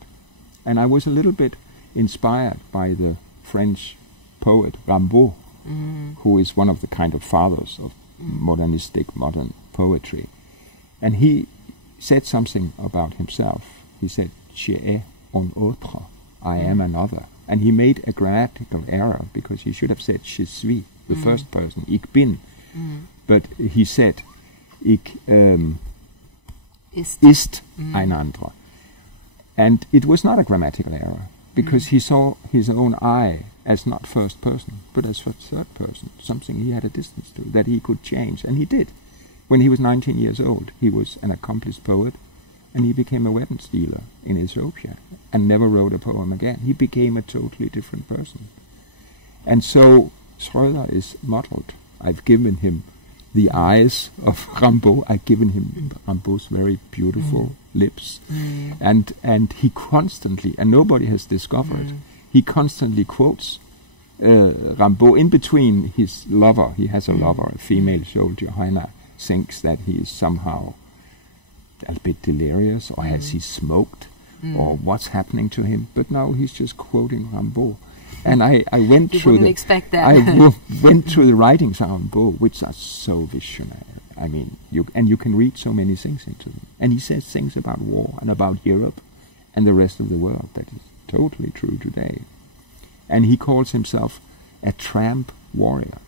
And I was a little bit inspired by the French poet Rimbaud, who is one of the kind of fathers of modern poetry. And he said something about himself. He said, "Je est un autre," I am another. And he made a grammatical error, because he should have said "je suis," the first person, "ich bin." But he said, "Ich ist ein anderer." And it was not a grammatical error, because he saw his own I as not first person, but as third person, something he had a distance to, that he could change. And he did. When he was 19 years old, he was an accomplished poet, and he became a weapons dealer in Ethiopia and never wrote a poem again. He became a totally different person. And so Schröder is modeled. I've given him the eyes of Rimbaud. I've given him Rimbaud's very beautiful lips. And he constantly, and nobody has discovered, he constantly quotes Rimbaud in between his lover. He has a lover, a female soldier. Heine thinks that he is somehow a bit delirious, or has he smoked, or what's happening to him. But now he's just quoting Rimbaud. And I went you through wouldn't expect that. went through the writings of Rimbaud, which are so visionary. I mean, you can read so many things into them. And he says things about war and about Europe and the rest of the world that is totally true today. And he calls himself a tramp warrior.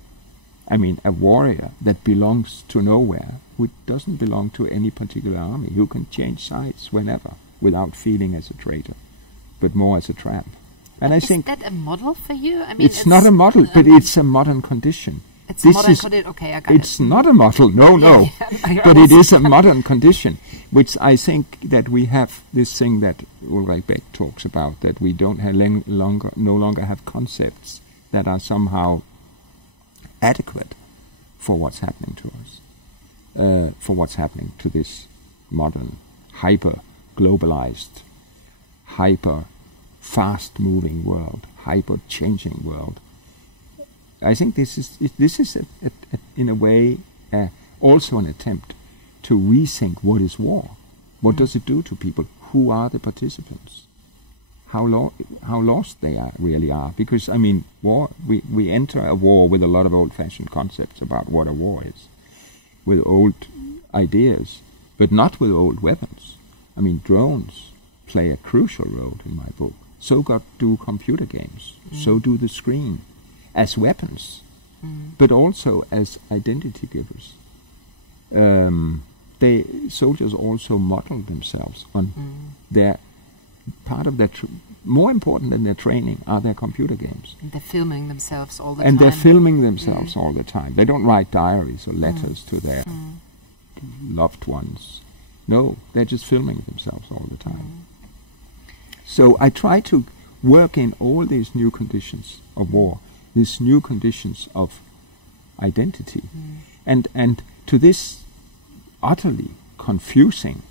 I mean, a warrior that belongs to nowhere, who doesn't belong to any particular army, who can change sides whenever without feeling as a traitor, but more as a tramp. And I think that a model for you? I mean, it's not a model, but it's a modern condition. It's a modern condition. Okay, I got it. It's not a model, no. But it is a modern condition, which I think that we have this thing that Ulrich Beck talks about, that we don't have no longer have concepts that are somehow adequate for what's happening to us, for what's happening to this modern, hyper-globalized, hyper-fast-moving world, hyper-changing world. I think this is in a way also an attempt to rethink what is war. What does it do to people? Who are the participants? How lost they really are? Because I mean, war. We enter a war with a lot of old-fashioned concepts about what a war is, with old ideas, but not with old weapons. I mean, drones play a crucial role in my book. So do computer games. So do the screen. As weapons, but also as identity givers. Soldiers also model themselves on their part of their more important than their training are their computer games. And they're filming themselves all the time. And they're filming themselves all the time. They don't write diaries or letters to their loved ones. No, they're just filming themselves all the time. So I try to work in all these new conditions of war, these new conditions of identity. And to this utterly confusing,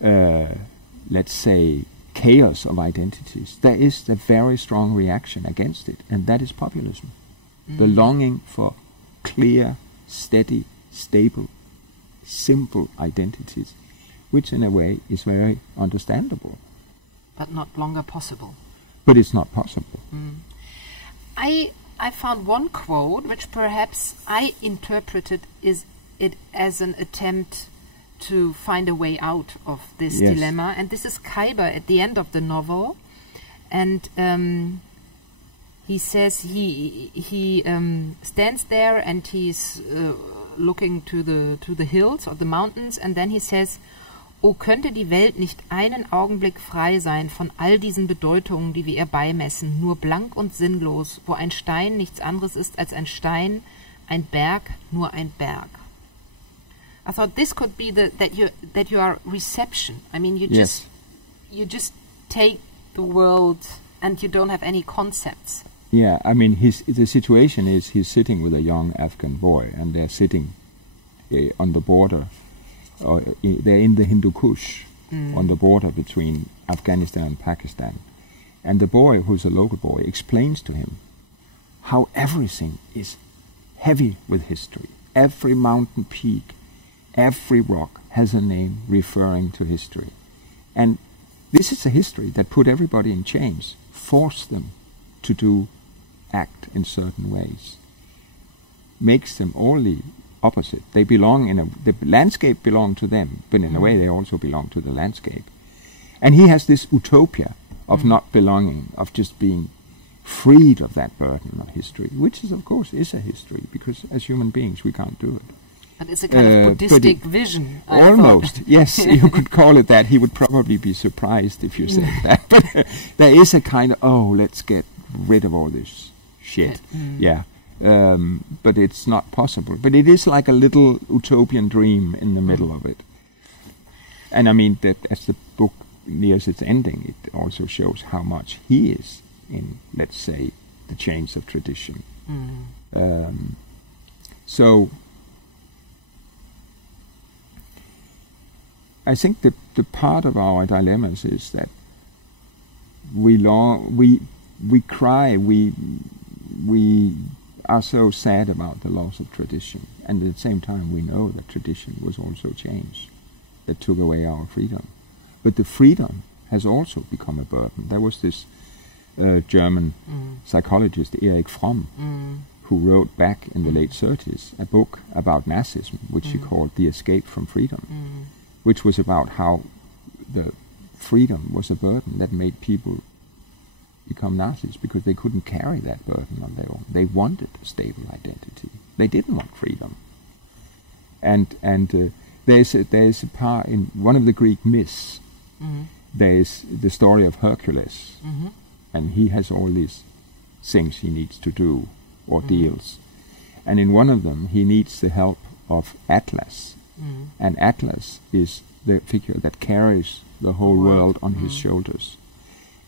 let's say, chaos of identities, there is a very strong reaction against it, and that is populism. The longing for clear, steady, stable, simple identities, which in a way is very understandable. But not longer possible. But it's not possible. I found one quote which perhaps I interpreted it as an attempt to find a way out of this dilemma, and this is Khyber at the end of the novel, and he says he stands there and he's looking to the hills or the mountains, and then he says, "O könnte die Welt nicht einen Augenblick frei sein von all diesen Bedeutungen, die wir ihr beimessen, nur blank und sinnlos, wo ein Stein nichts anderes ist als ein Stein, ein Berg nur ein Berg." I thought this could be that you are reception. I mean, you just take the world and you don't have any concepts. Yeah, I mean, the situation is he's sitting with a young Afghan boy, and they're sitting on the border. They're in the Hindu Kush, on the border between Afghanistan and Pakistan. And the boy, who's a local boy, explains to him how everything is heavy with history. Every mountain peak, every rock has a name referring to history. And this is a history that put everybody in chains, forced them to act in certain ways, makes them only opposite. They belong the landscape belong to them, but in a way they also belong to the landscape. And he has this utopia of not belonging, of just being freed of that burden of history, which is, of course, is a history, because as human beings we can't do it. But it's a kind of Buddhistic vision. Almost, yes, you could call it that. He would probably be surprised if you said that. But there is a kind of, let's get rid of all this shit. Yeah. But it's not possible. But it is like a little utopian dream in the middle of it. And I mean, that as the book nears its ending, it also shows how much he is in, let's say, the chains of tradition. So I think the part of our dilemmas is that we cry, we are so sad about the loss of tradition, and at the same time we know that tradition was also change that took away our freedom. But the freedom has also become a burden. There was this German psychologist, Erich Fromm, who wrote back in the late 30s a book about Nazism, which he called The Escape from Freedom, which was about how the freedom was a burden that made people become Nazis because they couldn't carry that burden on their own. They wanted a stable identity. They didn't want freedom. And there's a part in one of the Greek myths. There's the story of Hercules, and he has all these things he needs to do, ordeals. And in one of them, he needs the help of Atlas. And Atlas is the figure that carries the whole world on his shoulders.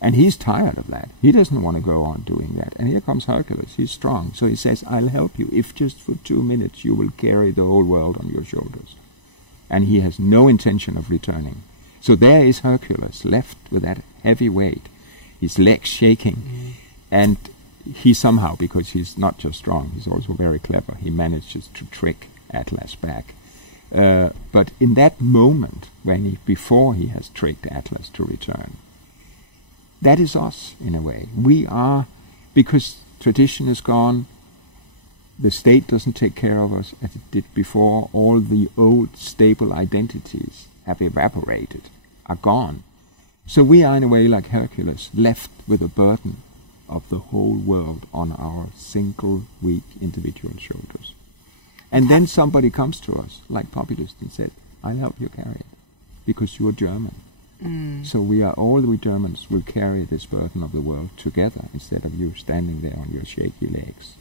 And he's tired of that. He doesn't want to go on doing that. And here comes Hercules. He's strong. So he says, I'll help you if just for 2 minutes you will carry the whole world on your shoulders. And he has no intention of returning. So there is Hercules left with that heavy weight, his legs shaking. And he somehow, because he's not just strong, he's also very clever, he manages to trick Atlas back. But in that moment, before he has tricked Atlas to return, that is us, in a way. We are, because tradition is gone, the state doesn't take care of us as it did before, all the old stable identities have evaporated, are gone. So we are, in a way, like Hercules, left with a burden of the whole world on our single, weak, individual shoulders. And then somebody comes to us, like Populist, and said, I'll help you carry it, because you're German. So all we Germans will carry this burden of the world together, instead of you standing there on your shaky legs.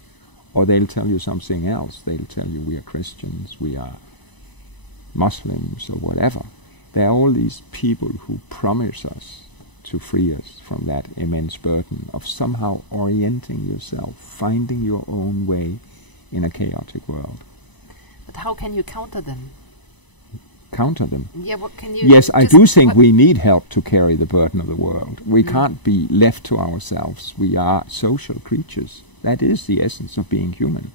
Or they'll tell you something else. They'll tell you we are Christians, we are Muslims, or whatever. There are all these people who promise us to free us from that immense burden of somehow orienting yourself, finding your own way in a chaotic world. But how can you counter them? Counter them? Yeah, what can you... Yes, I do think we need help to carry the burden of the world. We can't be left to ourselves. We are social creatures. That is the essence of being human.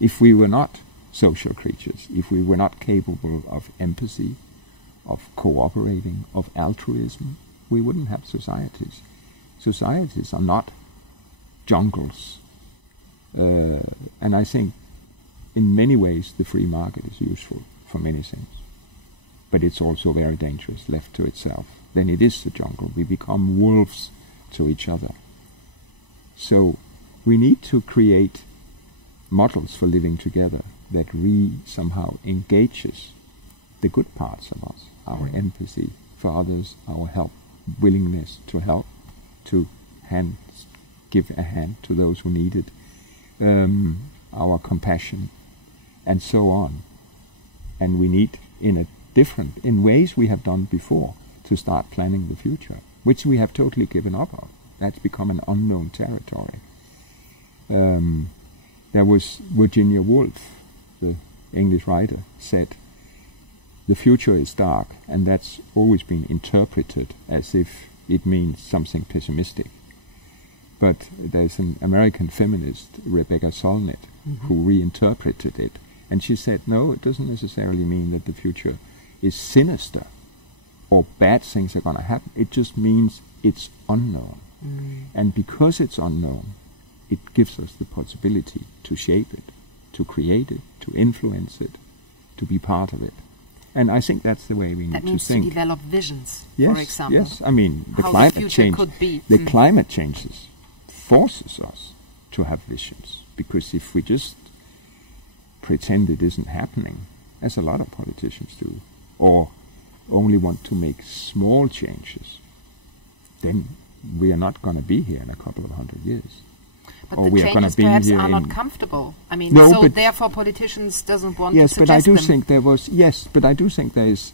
If we were not social creatures, if we were not capable of empathy, of cooperating, of altruism, we wouldn't have societies. Societies are not jungles. And I think in many ways the free market is useful for many things. But it's also very dangerous, left to itself. Then it is the jungle. We become wolves to each other. So we need to create models for living together that somehow engages the good parts of us, our empathy for others, our willingness to help, to give a hand to those who need it, our compassion, and so on. And we need, in ways we have done before, to start planning the future, which we have totally given up on. That's become an unknown territory. There was Virginia Woolf, the English writer, said, the future is dark, and that's always been interpreted as if it means something pessimistic. But there's an American feminist, Rebecca Solnit, who reinterpreted it, and she said, no, it doesn't necessarily mean that the future is sinister or bad things are going to happen. It just means it's unknown. And because it's unknown, it gives us the possibility to shape it, to create it, to influence it, to be part of it. And I think that's the way we need to think. That means to develop visions, yes, for example. Yes, I mean, the how climate the future change, could be. the climate changes forces us to have visions. Because if we just pretend it isn't happening, as a lot of politicians do, or only want to make small changes, then we are not going to be here in a couple of 100 years. But or the we are changes be perhaps here are in not comfortable. I mean, no, so therefore politicians doesn't want to yes, suggest but I do them. think there was but I do think there is.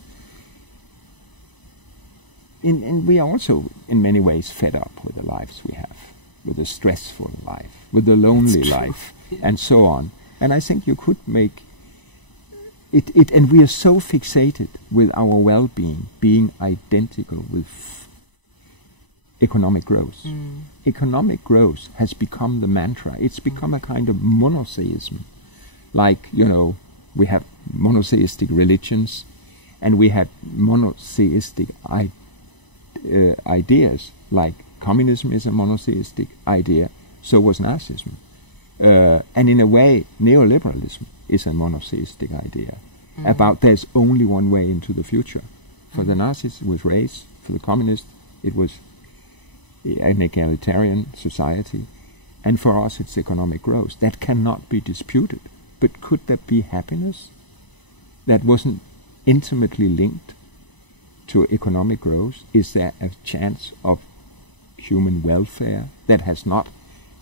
And we are also, in many ways, fed up with the lives we have, with the stressful life, with the lonely life, and so on. And I think you could make it. And we are so fixated with our well-being being identical with economic growth. Economic growth has become the mantra. It's become a kind of monotheism. Like, we have monotheistic religions and we have monotheistic ideas. Like communism is a monotheistic idea, so was Nazism. And in a way, neoliberalism is a monotheistic idea about there's only one way into the future. For the Nazis, it was race. For the communists, it was an egalitarian society, and for us it's economic growth. That cannot be disputed. But could there be happiness that wasn't intimately linked to economic growth? Is there a chance of human welfare that has not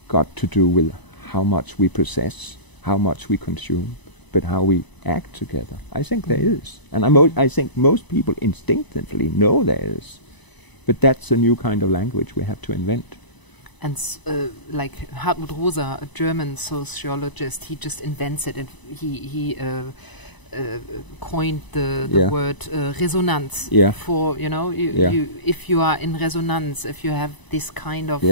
got to do with how much we possess, how much we consume, but how we act together? I think there is. And I think most people instinctively know there is. But that's a new kind of language we have to invent. And like Hartmut Rosa, a German sociologist, he just invents it. And he coined the word resonance. Yeah. For if you are in resonance, if you have this kind of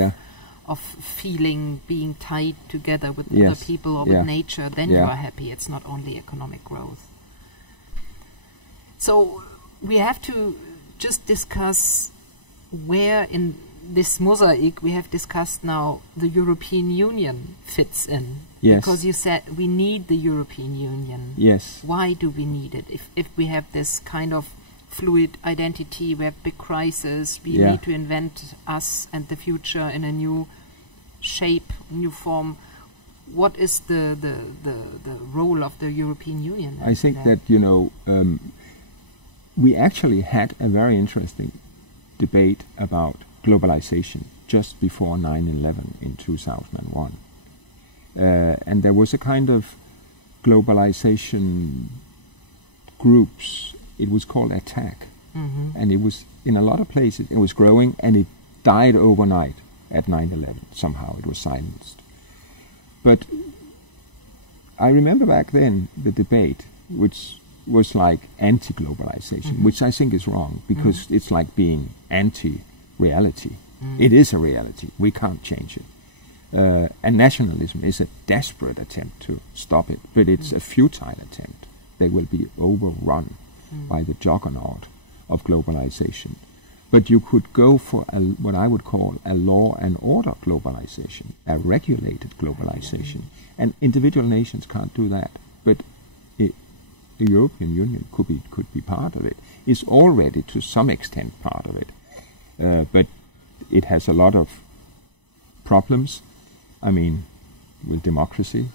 feeling being tied together with other people or with nature, then you are happy. It's not only economic growth. So we have to just discuss where in this mosaic we have discussed now the European Union fits in. Yes. Because you said we need the European Union. Yes. Why do we need it? If we have this kind of fluid identity, we have big crisis, we need to invent us and the future in a new shape, new form. What is the role of the European Union? I think that, we actually had a very interesting debate about globalization just before 9/11 in 2001. And there was a kind of globalization groups. It was called ATTACK. And it was, in a lot of places, it was growing and it died overnight at 9/11. Somehow it was silenced. But I remember back then the debate, which was like anti-globalization, which I think is wrong, because it's like being anti-reality. It is a reality. We can't change it. And nationalism is a desperate attempt to stop it, but it's a futile attempt. They will be overrun by the juggernaut of globalization. But you could go for what I would call a law and order globalization, a regulated globalization. And individual nations can't do that. But the European Union could be part of it. It's already to some extent part of it. But it has a lot of problems. I mean, with democracy,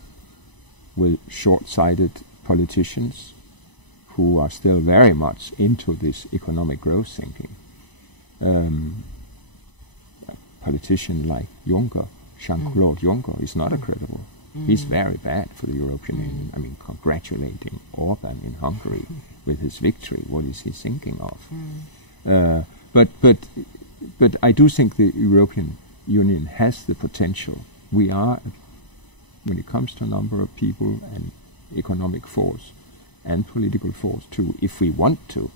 with short-sighted politicians who are still very much into this economic growth thinking. A politician like Juncker, Jean-Claude Juncker, is not a credible. He's very bad for the European Union. I mean, congratulating Orban in Hungary with his victory. What is he thinking of? But I do think the European Union has the potential. We are, when it comes to number of people and economic force and political force too, if we want to,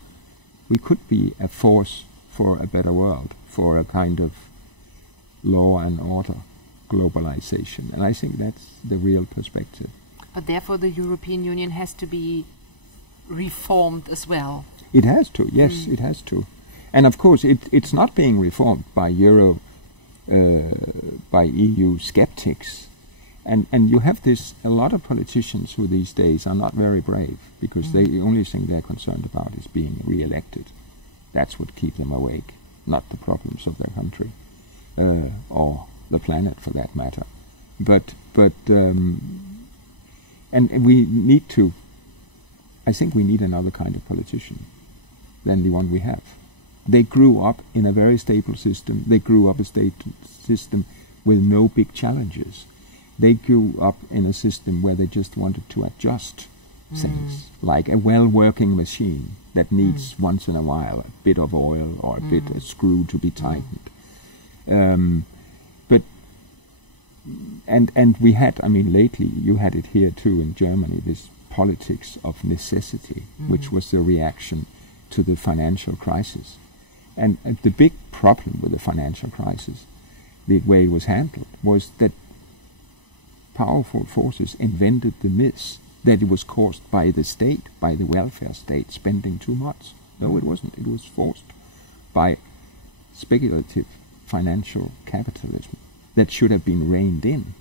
we could be a force for a better world, for a kind of law and order globalization. And I think that's the real perspective. But therefore the European Union has to be reformed as well. It has to, yes, it has to. And of course it's not being reformed by by EU skeptics And you have a lot of politicians who these days are not very brave, because the only thing they're concerned about is being re-elected. That's what keeps them awake, not the problems of their country, or the planet for that matter. And we need to, I think we need another kind of politician than the one we have. They grew up in a very stable system. They grew up a system with no big challenges. They grew up in a system where they just wanted to adjust things, like a well-working machine that needs once in a while a bit of oil or a screw to be tightened. And we had, I mean, lately you had it here too in Germany, this politics of necessity, which was the reaction to the financial crisis. And the big problem with the financial crisis, the way it was handled, was that powerful forces invented the myth that it was caused by the state, by the welfare state, spending too much. No, it wasn't. It was forced by speculative financial capitalism that should have been reined in,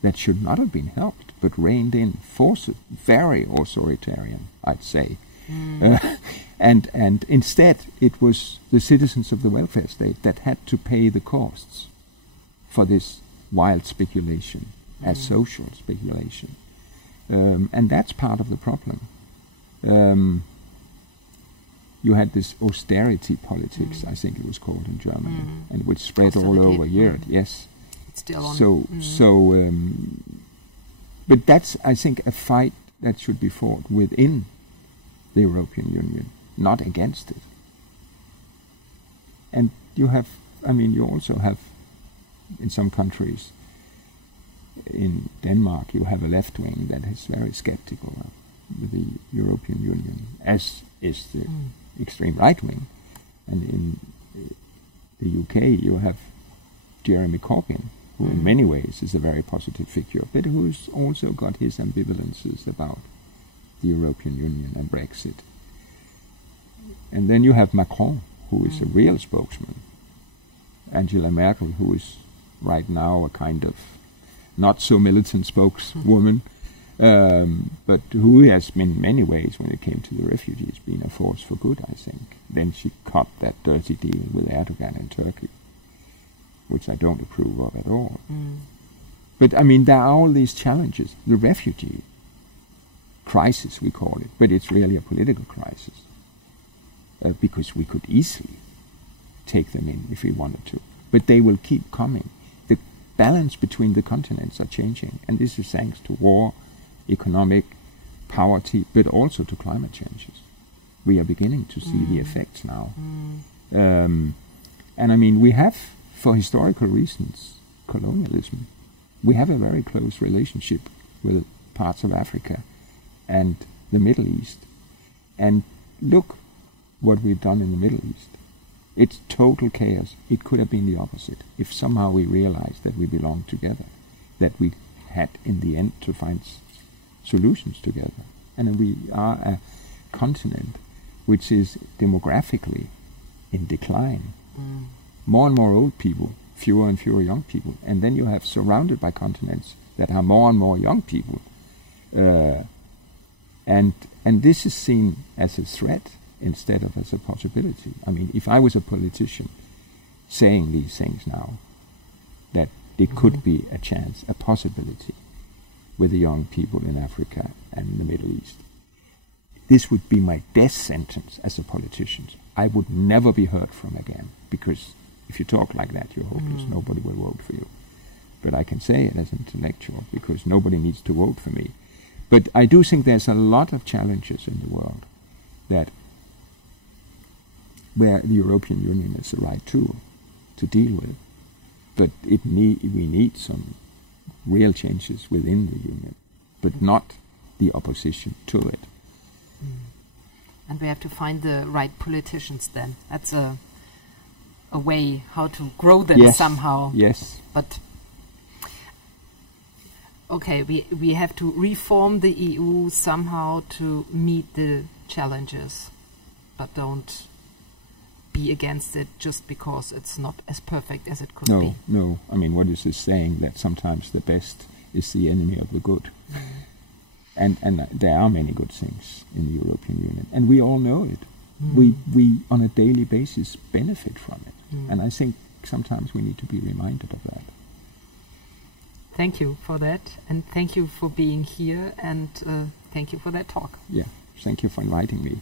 that should not have been helped, but reined in, forced, very authoritarian, I'd say. And instead, it was the citizens of the welfare state that had to pay the costs for this wild speculation, as social speculation. And that's part of the problem. You had this austerity politics, I think it was called in Germany, and which spread all over Europe. Yes. It's still on. But that's, I think, a fight that should be fought within the European Union, not against it. And you have, I mean, you also have, in some countries, in Denmark, you have a left wing that is very skeptical of the European Union, as is the extreme right wing. And in the UK, you have Jeremy Corbyn, who in many ways is a very positive figure, but who's also got his ambivalences about the European Union and Brexit. And then you have Macron, who is a real spokesman. Angela Merkel, who is right now a kind of not so militant spokeswoman, but who has in many ways, when it came to the refugees, been a force for good, I think. Then she cut that dirty deal with Erdogan in Turkey, which I don't approve of at all. But I mean, there are all these challenges. The refugee crisis, we call it, but it's really a political crisis, because we could easily take them in if we wanted to. But they will keep coming. The balance between the continents are changing, and this is thanks to war, economic poverty, but also to climate changes. We are beginning to see the effects now. And I mean, we have, for historical reasons, colonialism. We have a very close relationship with parts of Africa and the Middle East. And look what we've done in the Middle East. It's total chaos. It could have been the opposite if somehow we realized that we belong together, that we had in the end to find solutions together. And we are a continent which is demographically in decline. More and more old people, fewer and fewer young people. And then you have surrounded by continents that have more and more young people. And this is seen as a threat instead of as a possibility. I mean, if I was a politician saying these things now, that there could be a chance, a possibility with the young people in Africa and the Middle East, this would be my death sentence as a politician. I would never be heard from again, because if you talk like that, you're hopeless. Nobody will vote for you. But I can say it as an intellectual, because nobody needs to vote for me. But I do think there's a lot of challenges in the world that where the European Union is the right tool to deal with. But we need some real changes within the Union, but not the opposition to it. And we have to find the right politicians then. That's a way how to grow them somehow. Yes. But okay, we have to reform the EU somehow to meet the challenges, but don't be against it just because it's not as perfect as it could be. No. I mean, what is this saying that sometimes the best is the enemy of the good. And there are many good things in the European Union, and we all know it. We on a daily basis benefit from it, and I think sometimes we need to be reminded of that. Thank you for that, and thank you for being here, and thank you for that talk. Yeah, thank you for inviting me.